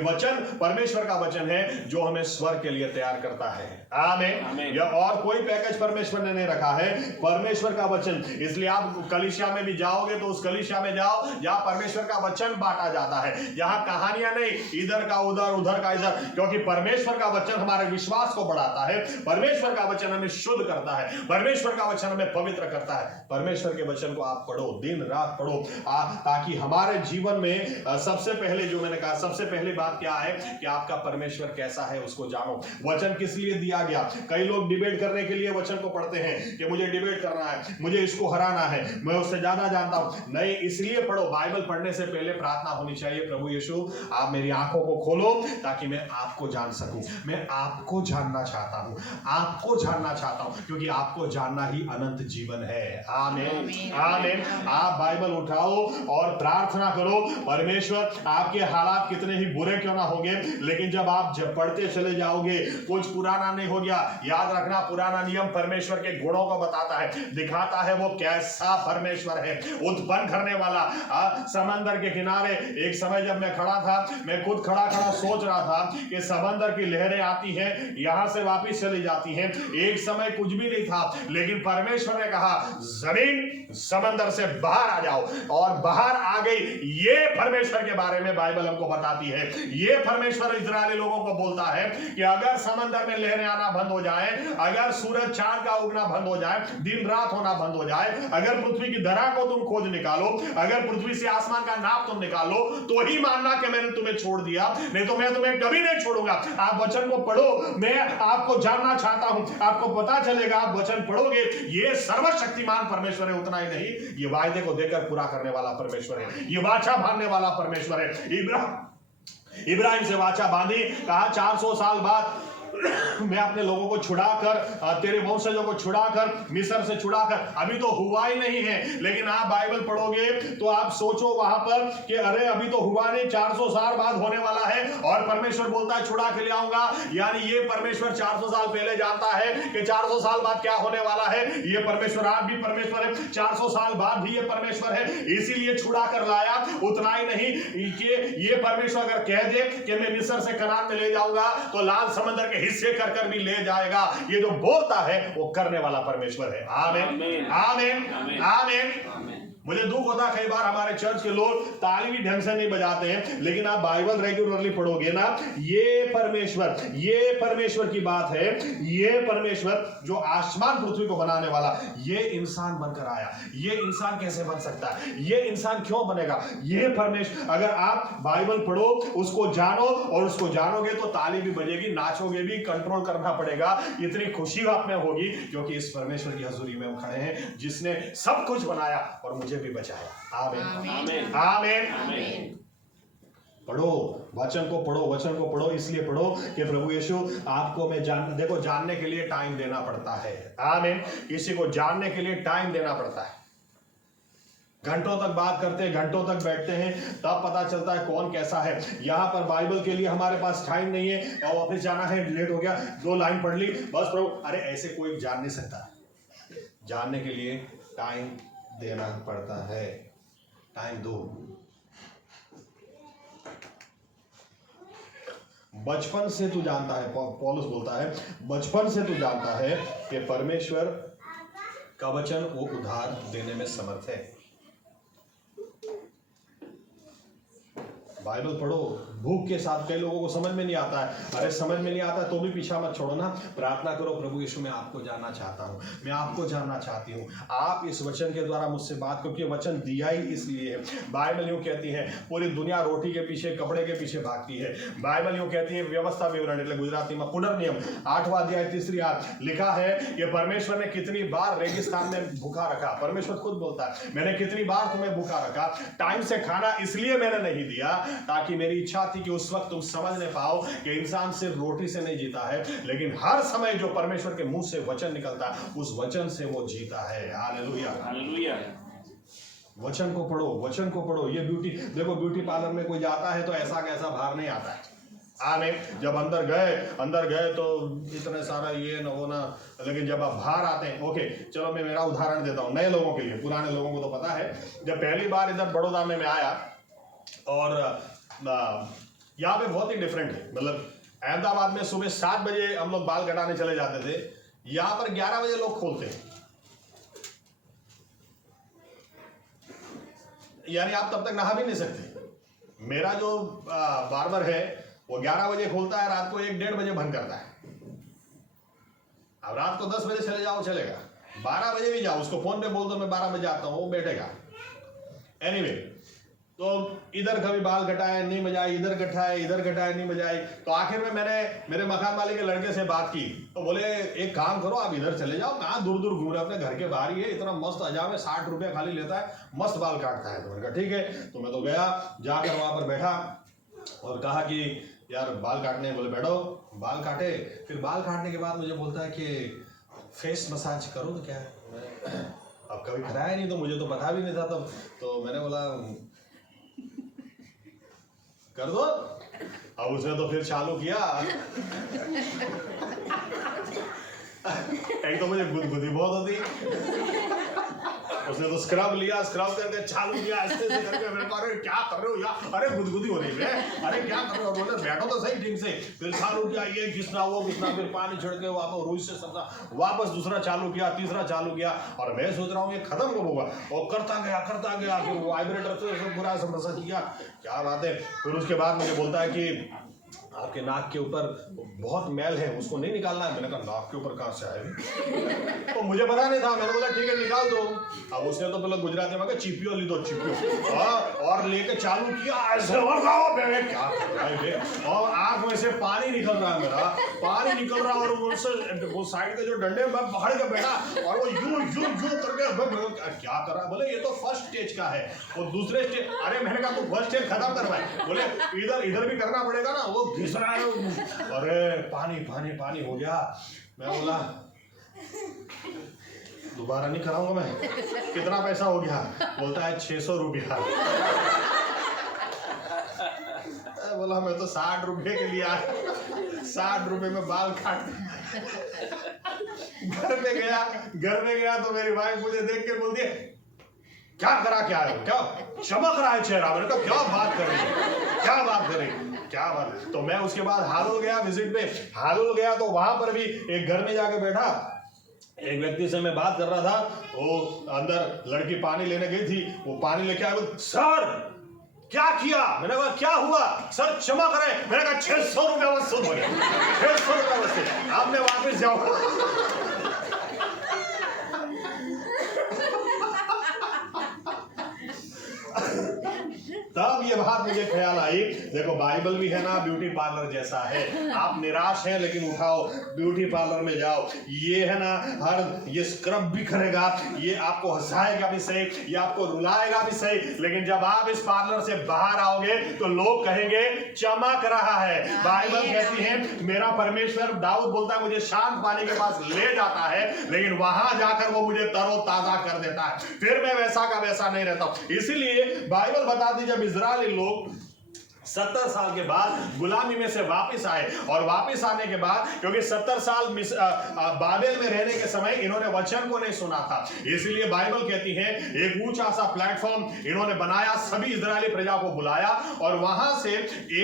वचन परमेश्वर का वचन है जो हमें स्वर्ग के लिए तैयार करता है। आमीन। या और कोई पैकेज परमेश्वर ने नहीं रखा है, परमेश्वर का वचन। इसलिए आप कलीसिया में भी जाओगे तो उस कलीसिया में जाओ जहां परमेश्वर का वचन बांटा जाता है, जहां कहानियां नहीं, इधर का उधर उधर का इधर, क्योंकि परमेश्वर का वचन हमारे विश्वास को बढ़ाता है, परमेश्वर का वचन हमें शुद्ध करता है, परमेश्वर का वचन हमें पवित्र करता है। परमेश्वर के वचन को आप पढ़ो, दिन रात पढ़ो, ताकि हमारे जीवन में सबसे पहले, जो मैंने कहा, सबसे पहली बात क्या है कि आपका परमेश्वर कैसा है उसको जानो। वचन किस लिए दिया गया? कई लोग डिबेट करने के लिए वचन को पढ़ते हैं कि मुझे डिबेट करना है, मुझे इसको हराना है, मैं उससे ज्यादा जानता हूं। नहीं, इसलिए पढ़ो। बाइबल पढ़ने से पहले प्रार्थना होनी चाहिए, प्रभु यीशु आप मेरी आंखों को खोलो ताकि मैं आपको जान सकूं। मैं आपको जानना चाहता हूं, आपको जानना चाहता हूं, क्योंकि आपको जानना ही अनंत जीवन है। आमीन आमीन। आप बाइबल उठाओ और प्रार्थना करो, परमेश्वर आपके हालात कितने ही बुरे क्यों ना होंगे, लेकिन जब आप पढ़ते चले जाओगे कुछ पुराना नहीं हो गया। याद रखना, पुराना नियम परमेश्वर के गुणों को बताता है, दिखाता है वो कैसा परमेश्वर है, उत्पन्न करने वाला। समंदर के किनारे एक समय जब मैं खड़ा था, मैं खुद खड़ा खड़ा सोच रहा था कि समंदर की लहरें आती हैं, यहां से वापस चली जाती हैं। एक समय कुछ भी नहीं था, लेकिन परमेश्वर ने कहा जमीन समंदर से बाहर आ जाओ, और बाहर आ गई। ये परमेश्वर के बारे में बाइबल हमको बताती है। ये परमेश्वर इस्राएली लोगों को बोलता है कि अगर समंदर में लहरें आना बंद हो जाए, अगर सूरज चांद का उगना बंद हो जाए, दिन रात होना बंद हो जाए, अगर पृथ्वी की धरा को तुम खोज निकालो, अगर पृथ्वी से आसमान का नाप तुम निकालो, तो ही मानना कि मैंने तुम्हें छोड़ दिया, नहीं तो मैं तुम्हें कभी नहीं छोड़ूंगा। आप वचन को पढ़ो, मैं आपको जानना चाहता हूं, आपको पता चलेगा। आप वचन पढ़ोगे, ये सर्वशक्तिमान परमेश्वर है। उतना ही नहीं, ये वायदे को देकर पूरा करने वाला परमेश्वर है, ये वाचा बांधने वाला परमेश्वर है। इब्राहिम से वाचा बांधी, कहा 400 साल बाद मैं अपने लोगों को छुड़ाकर, तेरे वंशजों को छुड़ाकर, मिस्र से छुड़ाकर, अभी तो हुआ ही नहीं है। लेकिन आप बाइबल पढ़ोगे तो आप सोचो वहां पर कि अरे अभी तो हुआ नहीं, 400 साल बाद होने वाला है, और परमेश्वर बोलता है छुड़ा के ले आऊंगा। यानी ये परमेश्वर 400 साल पहले जानता है कि 400 साल बाद क्या होने वाला है। ये परमेश्वर आज भी परमेश्वर है, 400 साल बाद भी ये परमेश्वर है, इसीलिए छुड़ा कर लाया। उतना ही नहीं कि ये परमेश्वर अगर कह दे कि मैं मिस्र से कनान में ले जाऊंगा, तो लाल समंदर के हिस्से कर कर भी ले जाएगा। ये जो बोलता है वो करने वाला परमेश्वर है। आमीन आमीन आमीन। मुझे दुख होता कई बार हमारे चर्च के लोग ताली भी ढंग से नहीं बजाते हैं, लेकिन आप बाइबल रेगुलरली पढ़ोगे ना, ये परमेश्वर की बात है। ये परमेश्वर जो आसमान पृथ्वी को बनाने वाला, ये इंसान बनकर आया। ये इंसान कैसे बन सकता है, ये इंसान क्यों बनेगा? ये परमेश्वर, अगर आप बाइबल पढ़ो, उसको जानो, और उसको जानोगे तो ताली भी बजेगी, नाचोगे भी, कंट्रोल करना पड़ेगा। इतनी खुशी आप में होगी, क्योंकि इस परमेश्वर की हजूरी में हम खड़े हैं जिसने सब कुछ बनाया और मुझे मुझे भी बचाया। आमीन आमीन आमीन। आमीन। पढ़ो वचन को, पढ़ो वचन को, पढ़ो इसलिए पढ़ो कि प्रभु यीशु आपको मैं देखो जानने के लिए टाइम देना पड़ता है। आमीन। किसी को जानने के लिए टाइम देना पड़ता है। घंटों तक बात करते हैं, घंटों तक बैठते हैं, तब पता चलता है कौन कैसा है। यहाँ पर बाइबल के लिए हमारे पास टाइम नहीं है, और ऑफिस जाना है, लेट हो गया, 2 लाइन पढ़ ली बस प्रभु। अरे ऐसे कोई जान नहीं सकता। जानने के लिए टाइम देना पड़ता है। टाइम दो। बचपन से तू जानता है, पौलुस बोलता है, बचपन से तू जानता है कि परमेश्वर का वचन वो उद्धार देने में समर्थ है। बाइबल पढ़ो भूख के साथ। कई लोगों को समझ में नहीं आता है। अरे समझ में नहीं आता तो भी पीछा मत छोड़ो ना, प्रार्थना करो, प्रभु यीशु मैं आपको जानना चाहता हूँ, मैं आपको जानना चाहती हूँ। आप इस वचन के द्वारा मुझसे बात, क्योंकि वचन दिया ही इसलिए है। बाइबल यूँ कहती है पूरी दुनिया रोटी के पीछे, कपड़े के पीछे भागती है। बाइबल यूँ कहती है, व्यवस्था विवरण એટલે ગુજરાતીમાં પુનર્નિયમ 8वां अध्याय 3री आयत लिखा है कि परमेश्वर ने कितनी बार रेगिस्तान में भूखा रखा। परमेश्वर खुद बोलता है मैंने कितनी बार तुम्हें भूखा रखा। टाइम से खाना इसलिए मैंने नहीं दिया ताकि मेरी इच्छा थी कि उस वक्त तुम समझ नहीं पाओ कि इंसान सिर्फ रोटी से नहीं जीता है, लेकिन हर समय जो परमेश्वर के मुंह से वचन निकलता है उस वचन से वो जीता है। Hallelujah hallelujah. वचन को पढ़ो, वचन को पढ़ो। ये ब्यूटी देखो, ब्यूटी पार्लर में कोई जाता है तो ऐसा कैसा बाहर नहीं आता है। आमीन। जब अंदर गए तो इतने सारा ये न वो ना, लेकिन जब आप बाहर आते हैं, ओके चलो मैं मेरा उदाहरण देता हूँ नए लोगों के लिए। पुराने लोगों को तो पता है, जब पहली बार इधर बड़ौदा में मैं आया और यहाँ पे बहुत ही डिफरेंट है। मतलब अहमदाबाद में सुबह 7 बजे हम लोग बाल कटाने चले जाते थे, यहाँ पर 11 बजे लोग खोलते हैं। यानी आप तब तक नहा भी नहीं सकते। मेरा जो बार्बर है वो 11 बजे खोलता है, रात को 1-1:30 बजे बंद करता है। अब रात को 10 बजे चले जाओ चलेगा, 12 बजे भी जाओ, उसको फोन पे बोल दो मैं 12 बजे आता हूँ, वो बैठेगा। एनीवे तो इधर कभी बाल कटाए नहीं मजा आई, इधर कटाए नहीं मजा आई। तो आखिर में मैंने मेरे मकान मालिक के लड़के से बात की, तो बोले एक काम करो आप इधर चले जाओ, कहाँ दूर दूर घूम रहे, अपने घर के बाहर ही है, इतना मस्त अजाम है, 60 रुपया खाली लेता है, मस्त बाल काटता है। तो मैंने कहा ठीक है। तो मैं तो गया, जाकर वहां पर बैठा और कहा कि यार बाल काटने, बोले बैठो। बाल काटे, फिर बाल काटने के बाद मुझे बोलता है कि फेस मसाज करो। तो क्या अब कभी कराया नहीं तो मुझे तो पता भी नहीं था तब। तो मैंने बोला कर दो। अब उसने तो फिर चालू किया। एक तो मुझे गुदगुदी बहुत होती, उसने तो स्क्रब लिया, स्क्रब करके चालू किया ऐसे करके। मैंने कहा अरे क्या कर रहे हो यार, अरे गुदगुदी हो रही है, अरे क्या कर रहे हो। बोले बैठो तो सही ठीक से। फिर चालू किया, ये घिसना वो घिसना, फिर पानी छिड़क के वापस रुई से समझा, वापस दूसरा चालू किया, तीसरा चालू किया। और मैं सोच रहा हूँ ये खत्म कब होगा, और करता गया। फिर वाइब्रेटर से पूरा मसाज किया, क्या बात है। फिर उसके बाद मुझे बोलता है कि आपके नाक के ऊपर बहुत मैल है, उसको नहीं निकालना है। मैंने कहा नाक के ऊपर कहाँ से आए, तो मुझे पता नहीं था। मैंने बोला ठीक है निकाल दो। अब उसने तो बोला गुजराती में चिपियो ली दो, चिपियो और लेके चालू किया ऐसे, और क्या और आंख में से पानी निकल रहा है, मेरा पानी निकल रहा। और वो साइड के जो डंडे में पकड़ के बैठा और वो यूं करके क्या कर रहा। बोले ये तो फर्स्ट स्टेज का है, वो दूसरे स्टेज। अरे मैंने कहा तू फर्स्ट स्टेज खत्म करवाए। बोले इधर भी करना पड़ेगा ना, वो घिस रहा है। अरे पानी हो गया। मैं बोला दोबारा नहीं कराऊंगा मैं। कितना पैसा हो गया, बोलता है 600 रुपया। बोला मैं तो 60 रुपये के लिए आया, 60 रुपये में बाल काट। घर में गया तो मेरी वाइफ मुझे देख के बोलती है क्या करा, क्या है, क्या चमक रहा है चेहरा। मैंने कहा क्या बात कर रही है। तो मैं उसके बाद हालोल गया विजिट पे। हालोल गया तो वहां पर भी एक घर में जाके बैठा, एक व्यक्ति से मैं बात कर रहा था। वो अंदर लड़की पानी लेने गई थी, वो पानी लेके आया। सर क्या किया? मैंने कहा क्या हुआ? सर चमक रहे। मैंने कहा 600 रुपया वसूल हो गया, 600 रुपया वसूल, आपने वापस जाओ। तब ये बात मुझे ख्याल आई, देखो बाइबल भी है ना ब्यूटी पार्लर जैसा है। आप निराश हैं लेकिन उठाओ, ब्यूटी पार्लर में जाओ, ये है ना ये स्क्रब भी करेगा, ये आपको हंसाएगा भी सही, ये आपको रुलाएगा भी सही, लेकिन जब आप इस पार्लर से बाहर आओगे तो लोग कहेंगे चमक रहा है। बाइबल कहती है मेरा परमेश्वर, दाऊद बोलता है, मुझे शांत पानी के पास ले जाता है, लेकिन वहां जाकर वो मुझे तरोताजा कर देता है, फिर मैं वैसा का वैसा नहीं रहता हूं। इसीलिए बाइबल बताती है जब इजरायली लोग 70 साल के बाद गुलामी में से वापस आए, और वापस आने के बाद क्योंकि 70 साल बाबेल में रहने के समय इन्होंने वचन को नहीं सुना था, इसलिए बाइबल कहती है एक ऊंचा सा प्लेटफॉर्म इन्होंने बनाया, सभी इजरायली प्रजा को बुलाया और वहां से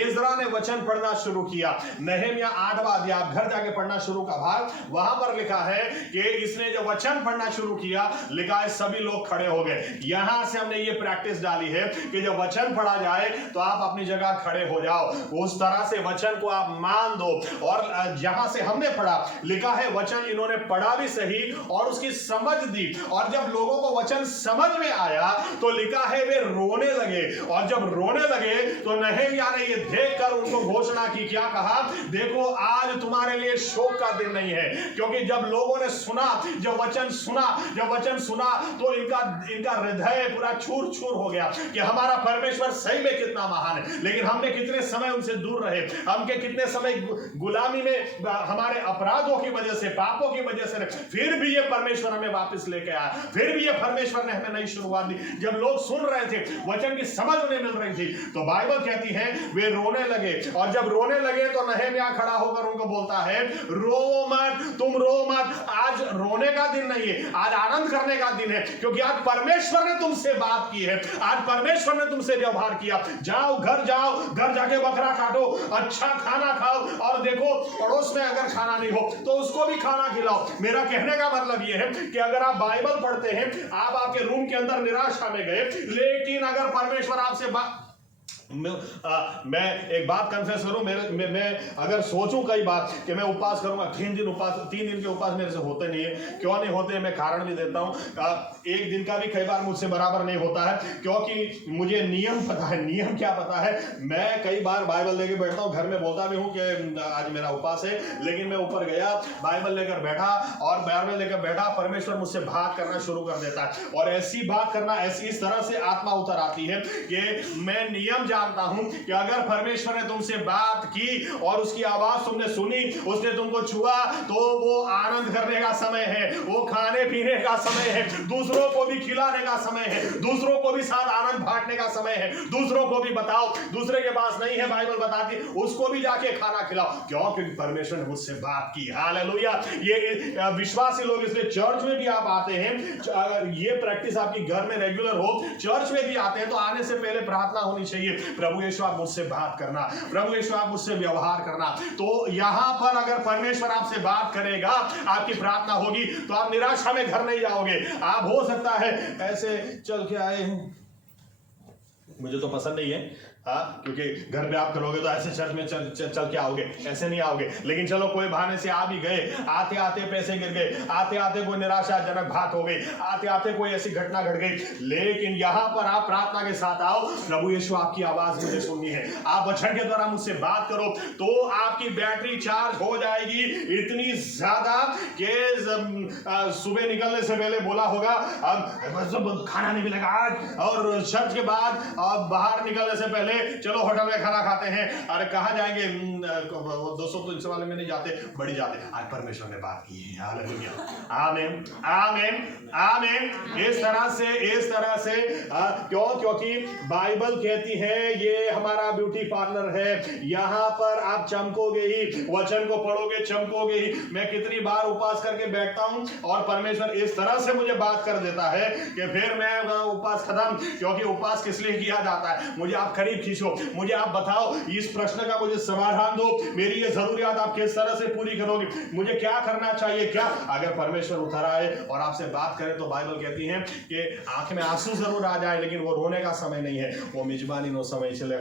एजरा ने वचन पढ़ना शुरू किया। नहम्याह 8वां अध्याय आप घर जाके पढ़ना शुरू का भाग, वहां पर लिखा है कि इसने जो वचन पढ़ना शुरू किया, लिखा है सभी लोग खड़े हो गए। यहां से हमने ये प्रैक्टिस डाली है कि जब वचन पढ़ा जाए तो आप अपनी जगह खड़े हो जाओ, उस तरह से वचन को आप मान दो। और जहां से हमने पढ़ा, लिखा है वचन इन्होंने पढ़ा भी सही और उसकी समझ दी, और जब लोगों को वचन समझ में आया तो लिखा है वे रोने लगे, और जब रोने लगे तो नहम्याह ने ये देखकर उनको घोषणा की, क्या कहा, देखो आज तुम्हारे लिए शोक का दिन नहीं है, क्योंकि जब लोगों ने सुना, जब वचन सुना तो इनका हृदय पूरा चूर चूर हो गया कि हमारा परमेश्वर सही में कितना महान है, लेकिन हमने कितने समय उनसे दूर रहे, हम के कितने समय गुलामी में हमारे अपराधों की वजह से, पापों की वजह से, फिर भी ये परमेश्वर हमें वापस लेके आया, फिर भी ये परमेश्वर ने हमें नई शुरुआत दी। जब लोग सुन रहे थे, वचन की समझ उन्हें मिल रही थी, तो बाइबल कहती है वे रोने लगे, और जब रोने लगे तो नहम्याह खड़ा होकर उनको बोलता है, रो मत, तुम रो मत, आज रोने का दिन नहीं है, आज आनंद करने का दिन है, क्योंकि आज परमेश्वर ने तुमसे बात की है, आज परमेश्वर ने तुमसे व्यवहार किया। जाओ घर जाके बकरा काटो, अच्छा खाना खाओ, और देखो पड़ोस में अगर खाना नहीं हो तो उसको भी खाना खिलाओ। मेरा कहने का मतलब यह है कि अगर आप बाइबल पढ़ते हैं, आप आपके रूम के अंदर निराशा में गए, लेकिन अगर परमेश्वर आपसे मैं एक बात कन्फेस करूं, मैं अगर सोचूं कई बार कि मैं उपवास करूंगा, 3 दिन के उपवास मेरे से होते नहीं है। क्यों नहीं होते, मैं कारण भी देता हूं। एक दिन का भी कई बार मुझसे बराबर नहीं होता है, क्योंकि मुझे नियम पता है। नियम क्या पता है, मैं कई बार बाइबल लेके बैठता हूं, घर में बोलता भी हूं कि आज मेरा उपवास है, लेकिन मैं ऊपर गया, बाइबल लेकर बैठा, और बाइबल लेकर बैठा, परमेश्वर मुझसे बात करना शुरू कर देता है, और ऐसी बात करना, ऐसी इस तरह से आत्मा उतर आती है कि मैं नियम जानता हूं कि अगर परमेश्वर ने तुमसे बात की और उसकी आवाज तुमने सुनी, उसने तुमको छुआ, तो वो आनंद करने का समय है, वो खाने पीने का समय है, दूसरों को भी खिलाने का समय है, दूसरों को भी साथ आनंद बांटने का समय है, दूसरों को भी बताओ, दूसरे के पास नहीं है, बाइबल बताती उसको भी जाके खाना खिलाओ। क्यों? क्योंकि परमेश्वर ने मुझसे बात की। हालेलुया। ये विश्वासी लोग, इसलिए चर्च में भी आप आते हैं, अगर ये प्रैक्टिस आपकी घर में रेगुलर हो, चर्च में भी आते हैं, तो आने से पहले प्रार्थना होनी चाहिए, प्रभु यीशु आप मुझसे बात करना, प्रभु यीशु आप मुझसे व्यवहार करना। तो यहां पर अगर परमेश्वर आपसे बात करेगा, आपकी प्रार्थना होगी, तो आप निराशा में घर नहीं जाओगे। आप हो सकता है ऐसे चल के आए हूं, मुझे तो पसंद नहीं है, क्योंकि घर में आप करोगे तो ऐसे चर्च में चल के आओगे, ऐसे नहीं आओगे, लेकिन चलो कोई बहाने से आ भी गए, आते आते पैसे गिर गए, आते आते कोई निराशाजनक बात हो गई, आते आते कोई ऐसी घटना घट गई, लेकिन यहां पर आप प्रार्थना के साथ आओ, प्रभु यीशु आपकी आवाज मुझे सुननी है, आप वचन के द्वारा मुझसे बात करो, तो आपकी बैटरी चार्ज हो जाएगी इतनी ज्यादा कि सुबह निकलने से पहले बोला होगा अब खाना नहीं मिलेगा आज, और चर्च के बाद बाहर निकलने से पहले चलो होटल में खाना खाते हैं, अरे कहाँ जाएंगे, 200 वाले में नहीं जाते, बड़ी जाते। आज परमेश्वर ने बात की है। हालेलुया, आमीन, आमीन, आमीन। इस तरह से क्यों? क्योंकि बाइबल कहती है ये हमारा ब्यूटी पार्लर है, यहाँ पर आप चमकोगे ही, वचन को पढ़ोगे, चमकोगे ही। मैं कितनी बार उपवास करके बैठता हूँ और परमेश्वर इस तरह से मुझे बात कर देता है कि फिर मैं उपवास खत्म। क्योंकि उपवास किस लिए किया जाता है? मुझे आप करीब खींचो, मुझे आप बताओ, इस प्रश्न का मुझे समाधान दो, मेरी ये जरूरियात आप किस तरह से पूरी करोगे, मुझे क्या करना चाहिए। क्या अगर परमेश्वर उतर आए और आपसे बात करे, तो बाइबल कहती है कि आंख में आंसू जरूर आ जाए, लेकिन वो रोने का समय नहीं है, वो मेजबानी नो समय चले।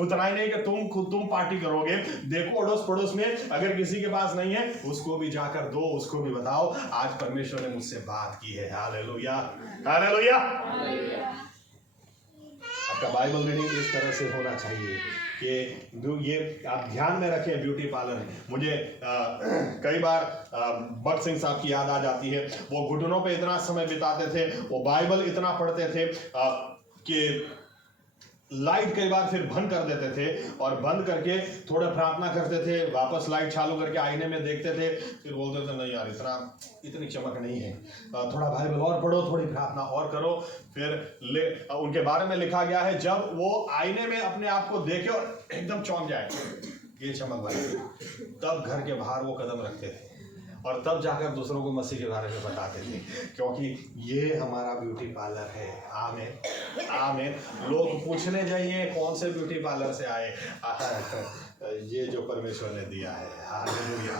उतना ही नहीं कि तुम पार्टी करोगे, देखो अड़ोस पड़ोस में अगर किसी के पास नहीं है, उसको भी जाकर दो, उसको भी बताओ आज परमेश्वर ने मुझसे बात की है। Hallelujah, hallelujah. आपका बाइबल रीडिंग इस तरह से होना चाहिए कि ये आप ध्यान में रखें। ब्यूटी पार्लर मुझे कई बार भक्त सिंह साहब की याद आ जाती है। वो घुटनों पे इतना समय बिताते थे, वो बाइबल इतना पढ़ते थे कि लाइट कई बार फिर बंद कर देते थे और बंद करके थोड़ा प्रार्थना करते थे, वापस लाइट चालू करके आईने में देखते थे, फिर बोलते थे नहीं यार इतनी चमक नहीं है, थोड़ा बाइबल और पढ़ो, थोड़ी प्रार्थना और करो। फिर उनके बारे में लिखा गया है जब वो आईने में अपने आप को देखे और एकदम चौंक जाए ये चमक वाली, तब घर के बाहर वो कदम रखते थे और तब जाकर दूसरों को मसीह के बारे में बताते थे, क्योंकि ये हमारा ब्यूटी पार्लर है। आमीन आमीन। लोग पूछने जाइए कौन से ब्यूटी पार्लर से आए, ये जो परमेश्वर ने दिया है। Hallelujah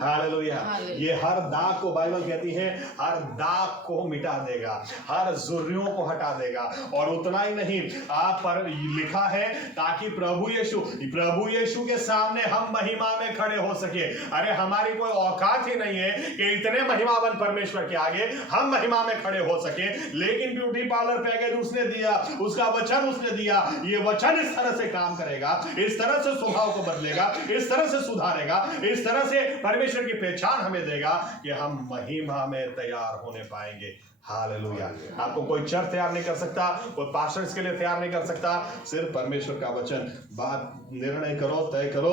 hallelujah. ये हर दाग को, बाइबल कहती है हर दाग को मिटा देगा, हर जुर्रियों को हटा देगा। और उतना ही नहीं, आप पर लिखा है ताकि प्रभु यीशु के सामने हम महिमा में खड़े हो सके। अरे हमारी कोई औकात ही नहीं है कि इतने महिमावन परमेश्वर के आगे हम महिमा में खड़े हो सके, लेकिन ब्यूटी पार्लर पैकेज उसने दिया, उसका वचन उसने दिया। ये वचन इस तरह से काम करेगा, इस तरह से स्वभाव को बदलेगा, इस तरह से सुधारेगा, इस तरह से परमेश्वर की पहचान हमें देगा कि हम महिमा में तैयार होने पाएंगे। हालेलुया। आपको कोई चर्च तैयार नहीं कर सकता, कोई पास्टर्स के लिए तैयार नहीं कर सकता, सिर्फ परमेश्वर का वचन। बात निर्णय करो, तय करो,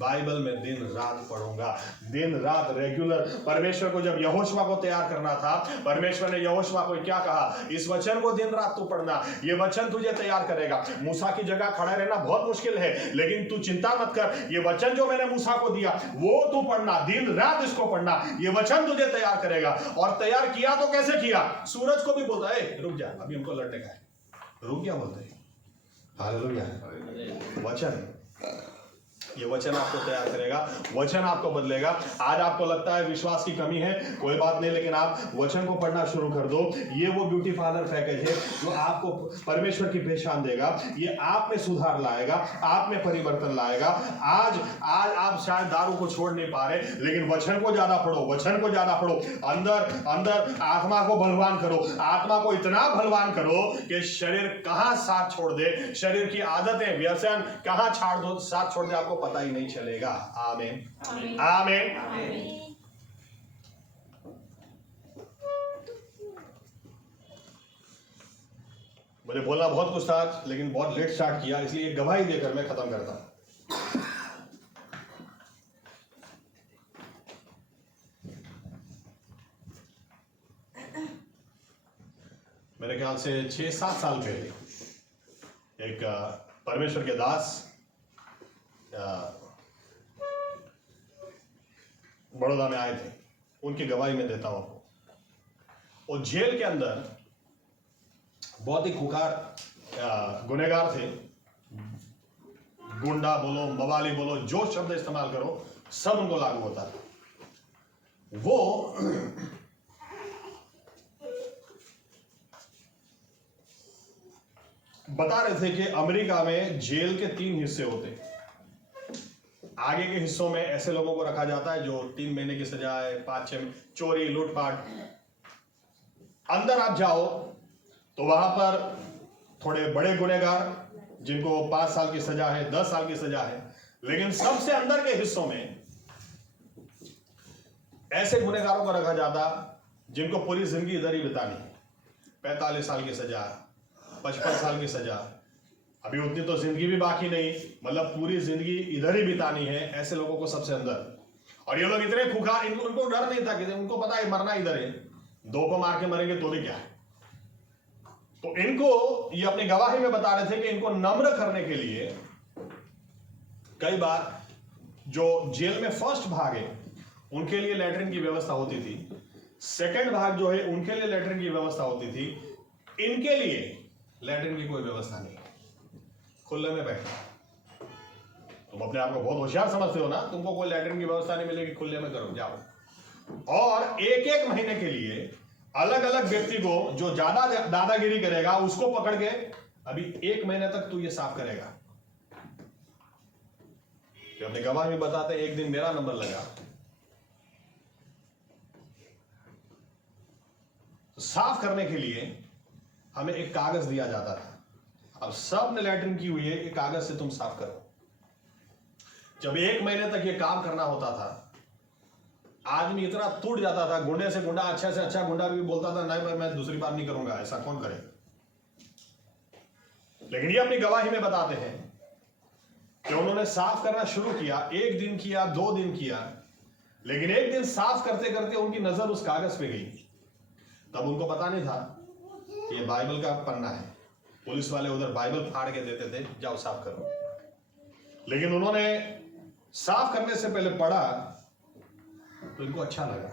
बाइबल में दिन रात पढ़ूंगा, दिन रात रेगुलर। परमेश्वर को जब यहोशुआ को तैयार करना था, परमेश्वर ने यहोशुआ को क्या कहा, इस वचन को दिन रात तू पढ़ना, ये वचन तुझे तैयार करेगा। मूसा की जगह खड़ा रहना बहुत मुश्किल है, लेकिन तू चिंता मत कर, ये वचन जो मैंने मूसा को दिया वो तू पढ़ना, दिन रात इसको पढ़ना, ये वचन तुझे तैयार करेगा। और तैयार किया तो कैसे किया? सूरज को भी बोलता है रुक जा, अभी हमको लड़ने का है, रुक गया बोलते हैं। हालेलुया। वचन, ये वचन आपको तैयार करेगा, वचन आपको बदलेगा। आज आपको लगता है विश्वास की कमी है, कोई बात नहीं, लेकिन आप वचन को पढ़ना शुरू कर दो। ये वो ब्यूटी पार्लर पैकेज है जो आपको परमेश्वर की पहचान देगा, ये आप में सुधार लाएगा, आप में परिवर्तन लाएगा। आज आप शायद दारू को छोड़ नहीं पा रहे, लेकिन वचन को ज्यादा पढ़ो, वचन को ज्यादा पढ़ो, अंदर आत्मा को बलवान करो, आत्मा को इतना बलवान करो कि शरीर कहां साथ छोड़ दे, शरीर की आदतें व्यसन कहां साथ छोड़ दे, आपको पता ही नहीं चलेगा। आमीन आमीन। मुझे बोलना बहुत कुछ था, लेकिन बहुत लेट स्टार्ट किया, इसलिए एक गवाही देकर मैं खत्म करता हूं। मेरे ख्याल से 6-7 साल पहले एक परमेश्वर के दास बड़ौदा में आए थे, उनकी गवाही में देता हूं आपको। वो जेल के अंदर बहुत ही खुकार गुनहगार थे, गुंडा बोलो, मवाली बोलो, जो शब्द इस्तेमाल करो सब उनको लागू होता था। वो बता रहे थे कि अमेरिका में जेल के 3 हिस्से होते हैं। आगे के हिस्सों में ऐसे लोगों को रखा जाता है जो 3 महीने की सजा है, 5-6 चोरी लूटपाट। अंदर आप जाओ तो वहां पर थोड़े बड़े गुनहगार जिनको 5 साल की सजा है, 10 साल की सजा है। लेकिन सबसे अंदर के हिस्सों में ऐसे गुनहगारों को रखा जाता जिनको पूरी जिंदगी इधर ही बितानी है। 45 साल की सजा, 55 साल की सजा, अभी उतनी तो जिंदगी भी बाकी नहीं, मतलब पूरी जिंदगी इधर ही बितानी है, ऐसे लोगों को सबसे अंदर। और ये लोग इतने खुखार, उनको डर नहीं था कि उनको पता है मरना इधर है, 2 को मार के मरेंगे तो भी क्या है। तो इनको ये अपनी गवाही में बता रहे थे कि इनको नम्र करने के लिए कई बार जो जेल में फर्स्ट भाग है उनके लिए लैट्रिन की व्यवस्था होती थी, सेकंड भाग जो है उनके लिए लैट्रिन की व्यवस्था होती थी, इनके लिए लैट्रिन की कोई व्यवस्था नहीं, खुले में बैठो। तुम अपने आप को बहुत होशियार समझते हो ना, तुमको कोई लैट्रिन की व्यवस्था नहीं मिलेगी, खुले में करो, जाओ। और 1-1 महीने के लिए अलग अलग व्यक्ति को जो ज्यादा दादागिरी करेगा उसको पकड़ के अभी 1 महीने तक तू ये साफ करेगा। तो अपने गवाह में बताते, एक दिन मेरा नंबर लगा, तो साफ करने के लिए हमें एक कागज दिया जाता था, अब सब ने लैट्रिन की हुई है, ये कागज से तुम साफ करो। जब 1 महीने तक ये काम करना होता था, आदमी इतना टूट जाता था, गुंडे से गुंडा, अच्छा से अच्छा गुंडा भी बोलता था नहीं मैं दूसरी बार नहीं करूंगा, ऐसा कौन करे। लेकिन ये अपनी गवाही में बताते हैं कि उन्होंने साफ करना शुरू किया। 1 दिन किया, 2 दिन किया, लेकिन एक दिन साफ करते करते उनकी नजर उस कागज पे गई। तब उनको पता नहीं था कि ये बाइबल का पन्ना है। पुलिस वाले उधर बाइबल फाड़ के देते थे, जाओ साफ करो। लेकिन उन्होंने साफ करने से पहले पढ़ा तो इनको अच्छा लगा,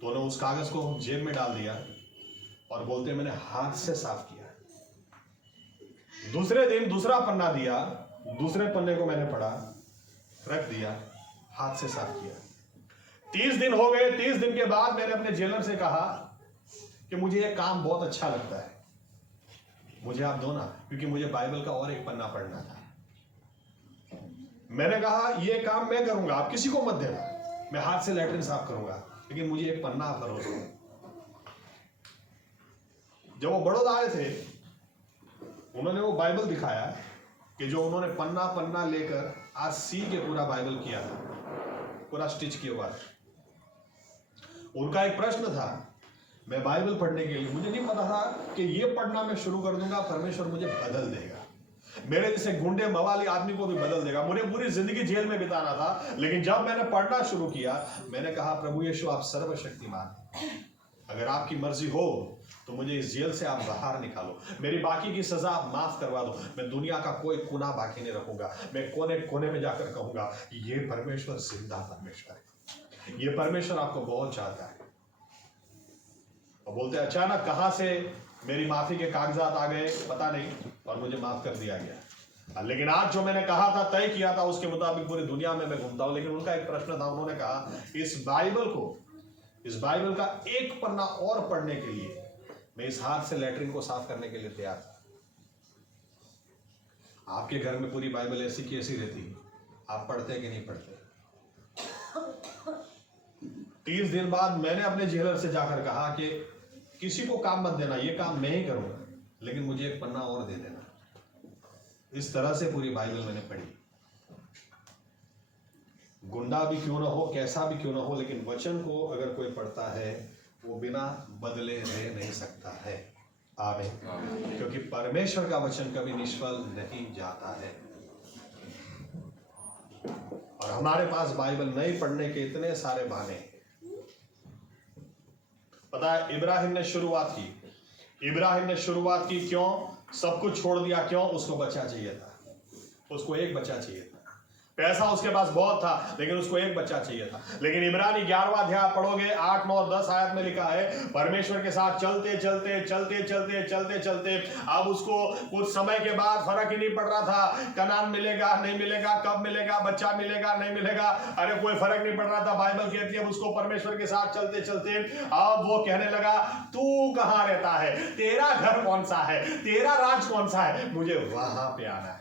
तो उन्होंने उस कागज को जेब में डाल दिया और बोलते मैंने हाथ से साफ किया। दूसरे दिन दूसरा पन्ना दिया, दूसरे पन्ने को मैंने पढ़ा, रख दिया, हाथ से साफ किया। 30 दिन हो गए। 30 दिन के बाद मैंने अपने जेलर से कहा कि मुझे ये काम बहुत अच्छा लगता है, मुझे आप दो ना, क्योंकि मुझे बाइबल का और एक पन्ना पढ़ना था। मैंने कहा ये काम मैं करूंगा, आप किसी को मत देना, मैं हाथ से लैट्रिन साफ करूंगा, लेकिन मुझे एक पन्ना आप फरोज दो। जब वो बड़ौदा आए थे, उन्होंने वो बाइबल दिखाया कि जो उन्होंने पन्ना पन्ना लेकर आज सी के पूरा बाइबल किया था, पूरा स्टिच किया हुआ। उनका एक प्रश्न था, मैं बाइबल पढ़ने के लिए, मुझे नहीं पता था कि ये पढ़ना मैं शुरू कर दूंगा, परमेश्वर मुझे बदल देगा, मेरे जैसे गुंडे मवाली आदमी को भी बदल देगा। मुझे पूरी जिंदगी जेल में बिताना था, लेकिन जब मैंने पढ़ना शुरू किया, मैंने कहा प्रभु यीशु आप सर्वशक्तिमान, अगर आपकी मर्जी हो तो मुझे इस जेल से आप बाहर निकालो, मेरी बाकी की सजा आप माफ करवा दो, मैं दुनिया का कोई गुनाह बाकी नहीं रखूंगा। मैं कोने कोने में जाकर कहूंगा ये परमेश्वर जिंदा परमेश्वर है, ये परमेश्वर आपको बहुत चाहता है। और बोलते अचानक कहां से मेरी माफी के कागजात आ गए पता नहीं, और मुझे माफ कर दिया गया। लेकिन आज जो मैंने कहा था, तय किया था, उसके मुताबिक पूरी दुनिया में मैं घूमता हूं। लेकिन उनका एक प्रश्न था, उन्होंने कहा इस बाइबल का एक पन्ना और पढ़ने के लिए मैं इस हाथ से लैट्रिन को साफ करने के लिए तैयार था। आपके घर में पूरी बाइबल ऐसी की ऐसी रहती है, आप पढ़ते कि नहीं पढ़ते? 30 दिन बाद मैंने अपने जेलर से जाकर कहा कि किसी को काम मत देना, ये काम मैं ही करूंगा, लेकिन मुझे एक पन्ना और दे देना। इस तरह से पूरी बाइबल मैंने पढ़ी। गुंडा भी क्यों ना हो, कैसा भी क्यों ना हो, लेकिन वचन को अगर कोई पढ़ता है वो बिना बदले रह नहीं सकता है। आमीन। क्योंकि परमेश्वर का वचन कभी निष्फल नहीं जाता है। और हमारे पास बाइबल नहीं पढ़ने के इतने सारे बहाने हैं। पता है इब्राहिम ने शुरुआत की, क्यों? सब कुछ छोड़ दिया, क्यों? उसको बच्चा चाहिए था, उसको एक बच्चा चाहिए था। पैसा उसके पास बहुत था, लेकिन उसको एक बच्चा चाहिए था। लेकिन इब्रानी 11वां अध्याय पढ़ोगे, 8, 9, 10 आयत में लिखा है परमेश्वर के साथ चलते चलते अब उसको कुछ समय के बाद फर्क ही नहीं पड़ रहा था, कनान मिलेगा नहीं मिलेगा, कब मिलेगा, बच्चा मिलेगा नहीं मिलेगा, अरे कोई फर्क नहीं पड़ रहा था। बाइबल कहती है उसको परमेश्वर के साथ चलते अब वो कहने लगा तू कहां रहता है, तेरा घर कौन सा है, तेरा राज कौन सा है, मुझे वहां पे आना है।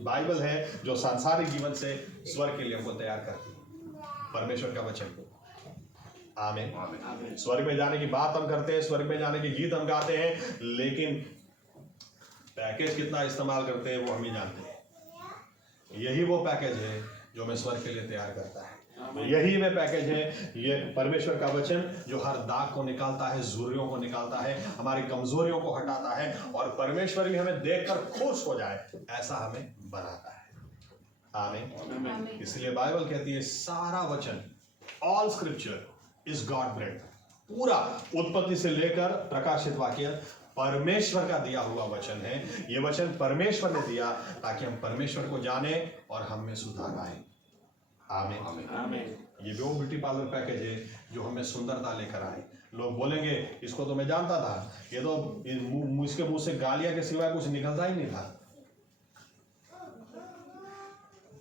बाइबल है जो सांसारिक जीवन से स्वर्ग के लिए हमको तैयार करती है, परमेश्वर का वचन को। आमीन। स्वर्ग में जाने की बात हम करते हैं, स्वर्ग में जाने के गीत हम गाते हैं, लेकिन पैकेज कितना इस्तेमाल करते हैं वो हम ही जानते हैं। यही वो पैकेज है जो हमें स्वर्ग के लिए तैयार करता है। यही वे पैकेज है, ये परमेश्वर का वचन जो हर दाग को निकालता है, झुर्रियों को निकालता है, हमारी कमजोरियों को हटाता है, और परमेश्वर भी हमें देखकर खुश हो जाए ऐसा हमें बनाता है। आमीन। इसलिए बाइबल कहती है सारा वचन, all scripture is God bread, पूरा उत्पत्ति से लेकर प्रकाशित वाक्य परमेश्वर का दिया हुआ वचन है। ये वचन परमेश्वर ने दिया ताकि हम परमेश्वर को जाने और हम में सुधार आए। आमीन। ये वो ब्यूटी पार्लर पैकेज है जो हमें सुंदरता लेकर आए। लोग बोलेंगे इसको तो मैं जानता था, ये तो इसके मुंह से गालियां के सिवाय कुछ निकलता ही नहीं था।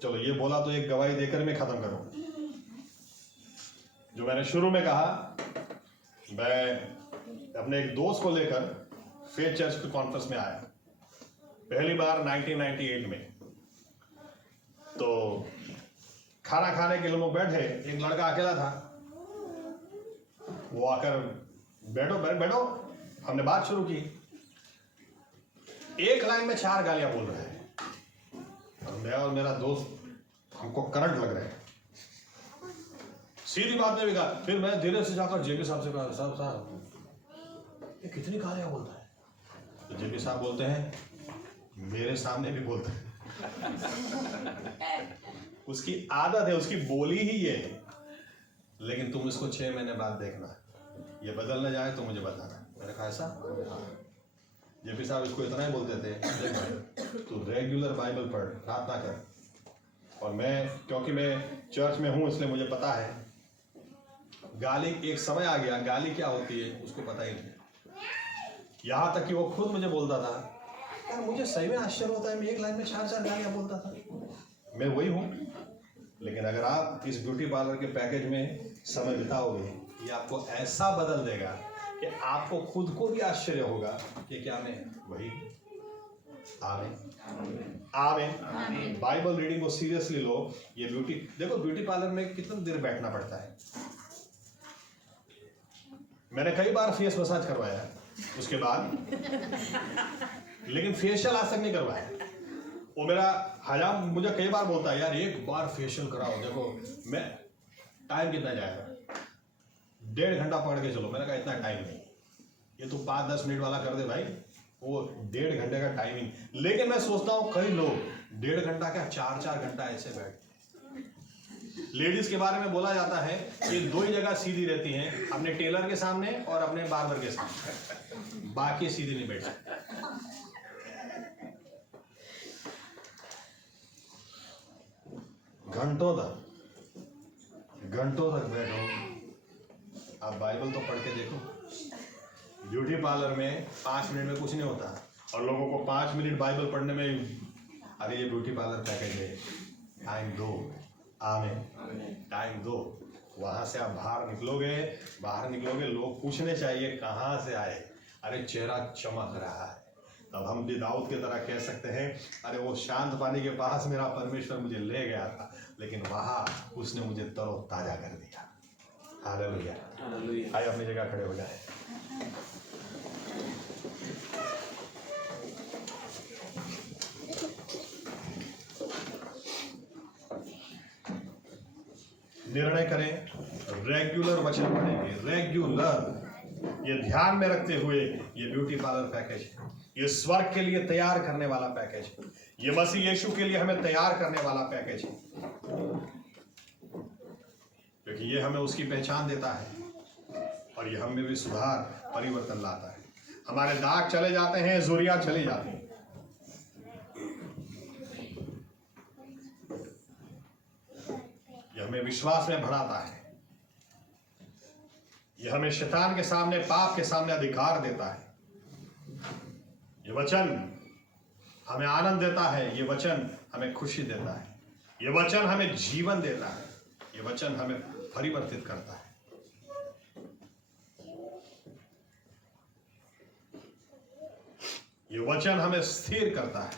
चलो ये बोला तो एक गवाही देकर मैं खत्म करूं। जो मैंने शुरू में कहा, मैं अपने एक दोस्त को लेकर फेथ चर्च के कॉन्फ्रेंस में आया पहली बार 1998 में। तो खाना खाने के लिए लोग बैठे, एक लड़का अकेला था, वो आकर बैठो, हमने बात शुरू की। एक लाइन में 4 गालियां बोल रहा है और मैं और मेरा दोस्त हमको करंट लग रहा है। सीधी बात में भी कहा। फिर मैं धीरे से जाकर जेपी साहब से कहा, साहब ये कितनी गालियां बोलता है? तो जेपी साहब बोलते हैं, मेरे सामने भी बोलते हैं। उसकी आदत है, उसकी बोली ही ये है। लेकिन तुम इसको 6 महीने बाद देखना, ये बदल न जाए तो मुझे बताना। मैंने कहा ऐसा? जेपी साहब इसको इतना ही बोलते थे, देख भाई तू रेगुलर बाइबल पढ़, प्रार्थना कर। और मैं, क्योंकि मैं चर्च में हूं, इसलिए मुझे पता है गाली, एक समय आ गया गाली क्या होती है उसको पता ही नहीं। यहां तक कि वो खुद मुझे बोलता था, यार मुझे सही में आश्चर्य होता है, मैं एक लाइन में 4 गालियां बोलता था। मैं वही हूं। लेकिन अगर आप इस ब्यूटी पार्लर के पैकेज में समय बिताओगे, ये आपको ऐसा बदल देगा कि आपको खुद को भी आश्चर्य होगा कि क्या मैं वही। आमीन आमीन। बाइबल रीडिंग को सीरियसली लो। ये ब्यूटी, देखो ब्यूटी पार्लर में कितना देर बैठना पड़ता है। मैंने कई बार फेस मसाज करवाया उसके बाद, लेकिन फेशियल आज तक नहीं करवाया। वो मेरा हजाम मुझे कई बार बोलता है, यार एक बार फेशियल कराओ। देखो मैं, टाइम कितना जाएगा? 1.5 घंटा पकड़ के चलो। मैंने कहा इतना टाइम नहीं, ये तो 5-10 मिनट वाला कर दे भाई, वो 1.5 घंटे का टाइमिंग। लेकिन मैं सोचता हूँ कई लोग 1.5 घंटा क्या 4-4 घंटा ऐसे बैठ। लेडीज के बारे में बोला जाता है कि 2 ही जगह सीधी रहती हैं, अपने टेलर के सामने और अपने बार्बर के सामने, बाकी सीधी नहीं बैठती। घंटों तक बैठो। आप बाइबल तो पढ़ के देखो। ब्यूटी पार्लर में 5 मिनट में कुछ नहीं होता, और लोगों को 5 मिनट बाइबल पढ़ने में, अरे ये ब्यूटी पार्लर पैकेज है, टाइम दो। आमीन, टाइम दो। वहां से आप बाहर निकलोगे, लोग पूछने चाहिए कहाँ से आए। अरे चेहरा चमक रहा है, तब हम भी दाऊद की तरह कह सकते हैं, अरे वो शांत पानी के पास मेरा परमेश्वर मुझे ले गया था, लेकिन वहां उसने मुझे तरोताजा कर दिया। हालेलुया। आइए अपनी जगह खड़े हो जाए। निर्णय करें, रेगुलर वचन पढ़ेंगे। रेगुलर, ये ध्यान में रखते हुए ये ब्यूटी पार्लर पैकेज है, ये स्वर्ग के लिए तैयार करने वाला पैकेज है, ये मसीह यीशु के लिए हमें तैयार करने वाला पैकेज है, क्योंकि ये हमें उसकी पहचान देता है और ये हमें भी सुधार, परिवर्तन लाता है। हमारे दाग चले जाते हैं, जुर्रियां चली जाती हैं। ये हमें विश्वास में बढ़ाता है, ये हमें शैतान के सामने, पाप के सामने अधिकार देता है। ये वचन हमें आनंद देता है, ये वचन हमें खुशी देता है, ये वचन हमें जीवन देता है, ये वचन हमें परिवर्तित करता है। ये वचन हमें स्थिर करता है।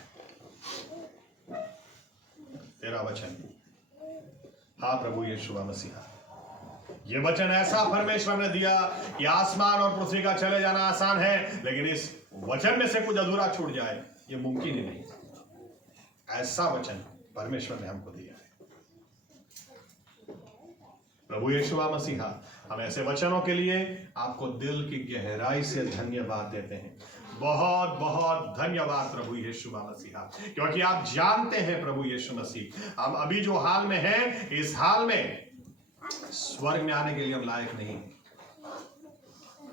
तेरा वचन, हाँ प्रभु यीशु मसीहा, ये वचन ऐसा परमेश्वर ने दिया कि आसमान और पृथ्वी का चले जाना आसान है, लेकिन इस वचन में से कुछ अधूरा छूट जाए ये मुमकिन ही नहीं। ऐसा वचन परमेश्वर ने हमको दिया है। प्रभु यीशु मसीहा, हम ऐसे वचनों के लिए आपको दिल की गहराई से धन्यवाद देते हैं। बहुत बहुत धन्यवाद प्रभु यीशु मसीहा, क्योंकि आप जानते हैं प्रभु यीशु मसीह, हम अभी जो हाल में हैं, इस हाल में स्वर्ग में आने के लिए हम लायक नहीं।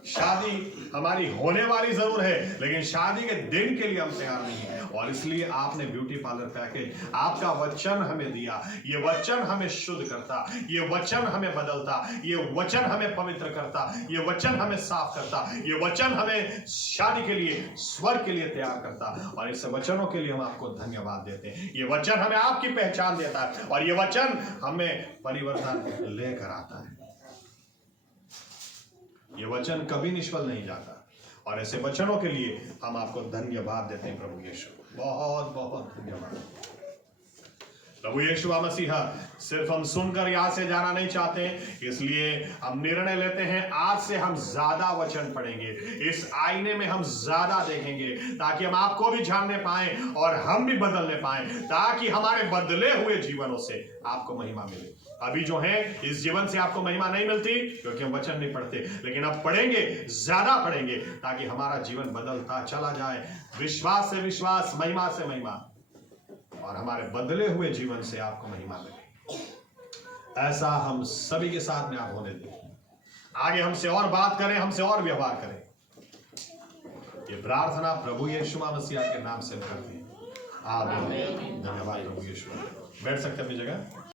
शादी हमारी होने वाली जरूर है, लेकिन शादी के दिन के लिए हम तैयार नहीं है। और इसलिए आपने ब्यूटी पार्लर पैकेज, आपका वचन हमें दिया। ये वचन हमें शुद्ध करता, ये वचन हमें बदलता, ये वचन हमें पवित्र करता, ये वचन हमें साफ करता, ये वचन हमें शादी के लिए, स्वर्ग के लिए तैयार करता। और इस वचनों के लिए हम आपको धन्यवाद देते हैं। ये वचन हमें आपकी पहचान देता है और ये वचन हमें परिवर्तन लेकर आता है। ये वचन कभी निष्फल नहीं जाता, और ऐसे वचनों के लिए हम आपको धन्यवाद देते हैं प्रभु यीशु। बहुत बहुत धन्यवाद प्रभु यीशु मसीह सिर्फ हम सुनकर यहाँ से जाना नहीं चाहते, इसलिए हम निर्णय लेते हैं आज से हम ज्यादा वचन पढ़ेंगे, इस आईने में हम ज्यादा देखेंगे, ताकि हम आपको भी जानने पाएं और हम भी बदलने पाएं, ताकि हमारे बदले हुए जीवनों से आपको महिमा मिले। अभी जो है इस जीवन से आपको महिमा नहीं मिलती क्योंकि हम वचन नहीं पढ़ते, लेकिन अब पढ़ेंगे, ज्यादा पढ़ेंगे, ताकि हमारा जीवन बदलता चला जाए, विश्वास से विश्वास, महिमा से महिमा, और हमारे बदले हुए जीवन से आपको महिमा मिले। ऐसा हम सभी के साथ में आप होने दें। आगे हमसे और बात करें, हमसे और व्यवहार करें। ये प्रार्थना प्रभु यीशु मसीह के नाम से करते हैं। आमीन। धन्यवाद प्रभु यीशु। बैठ सकते हैं अपनी जगह।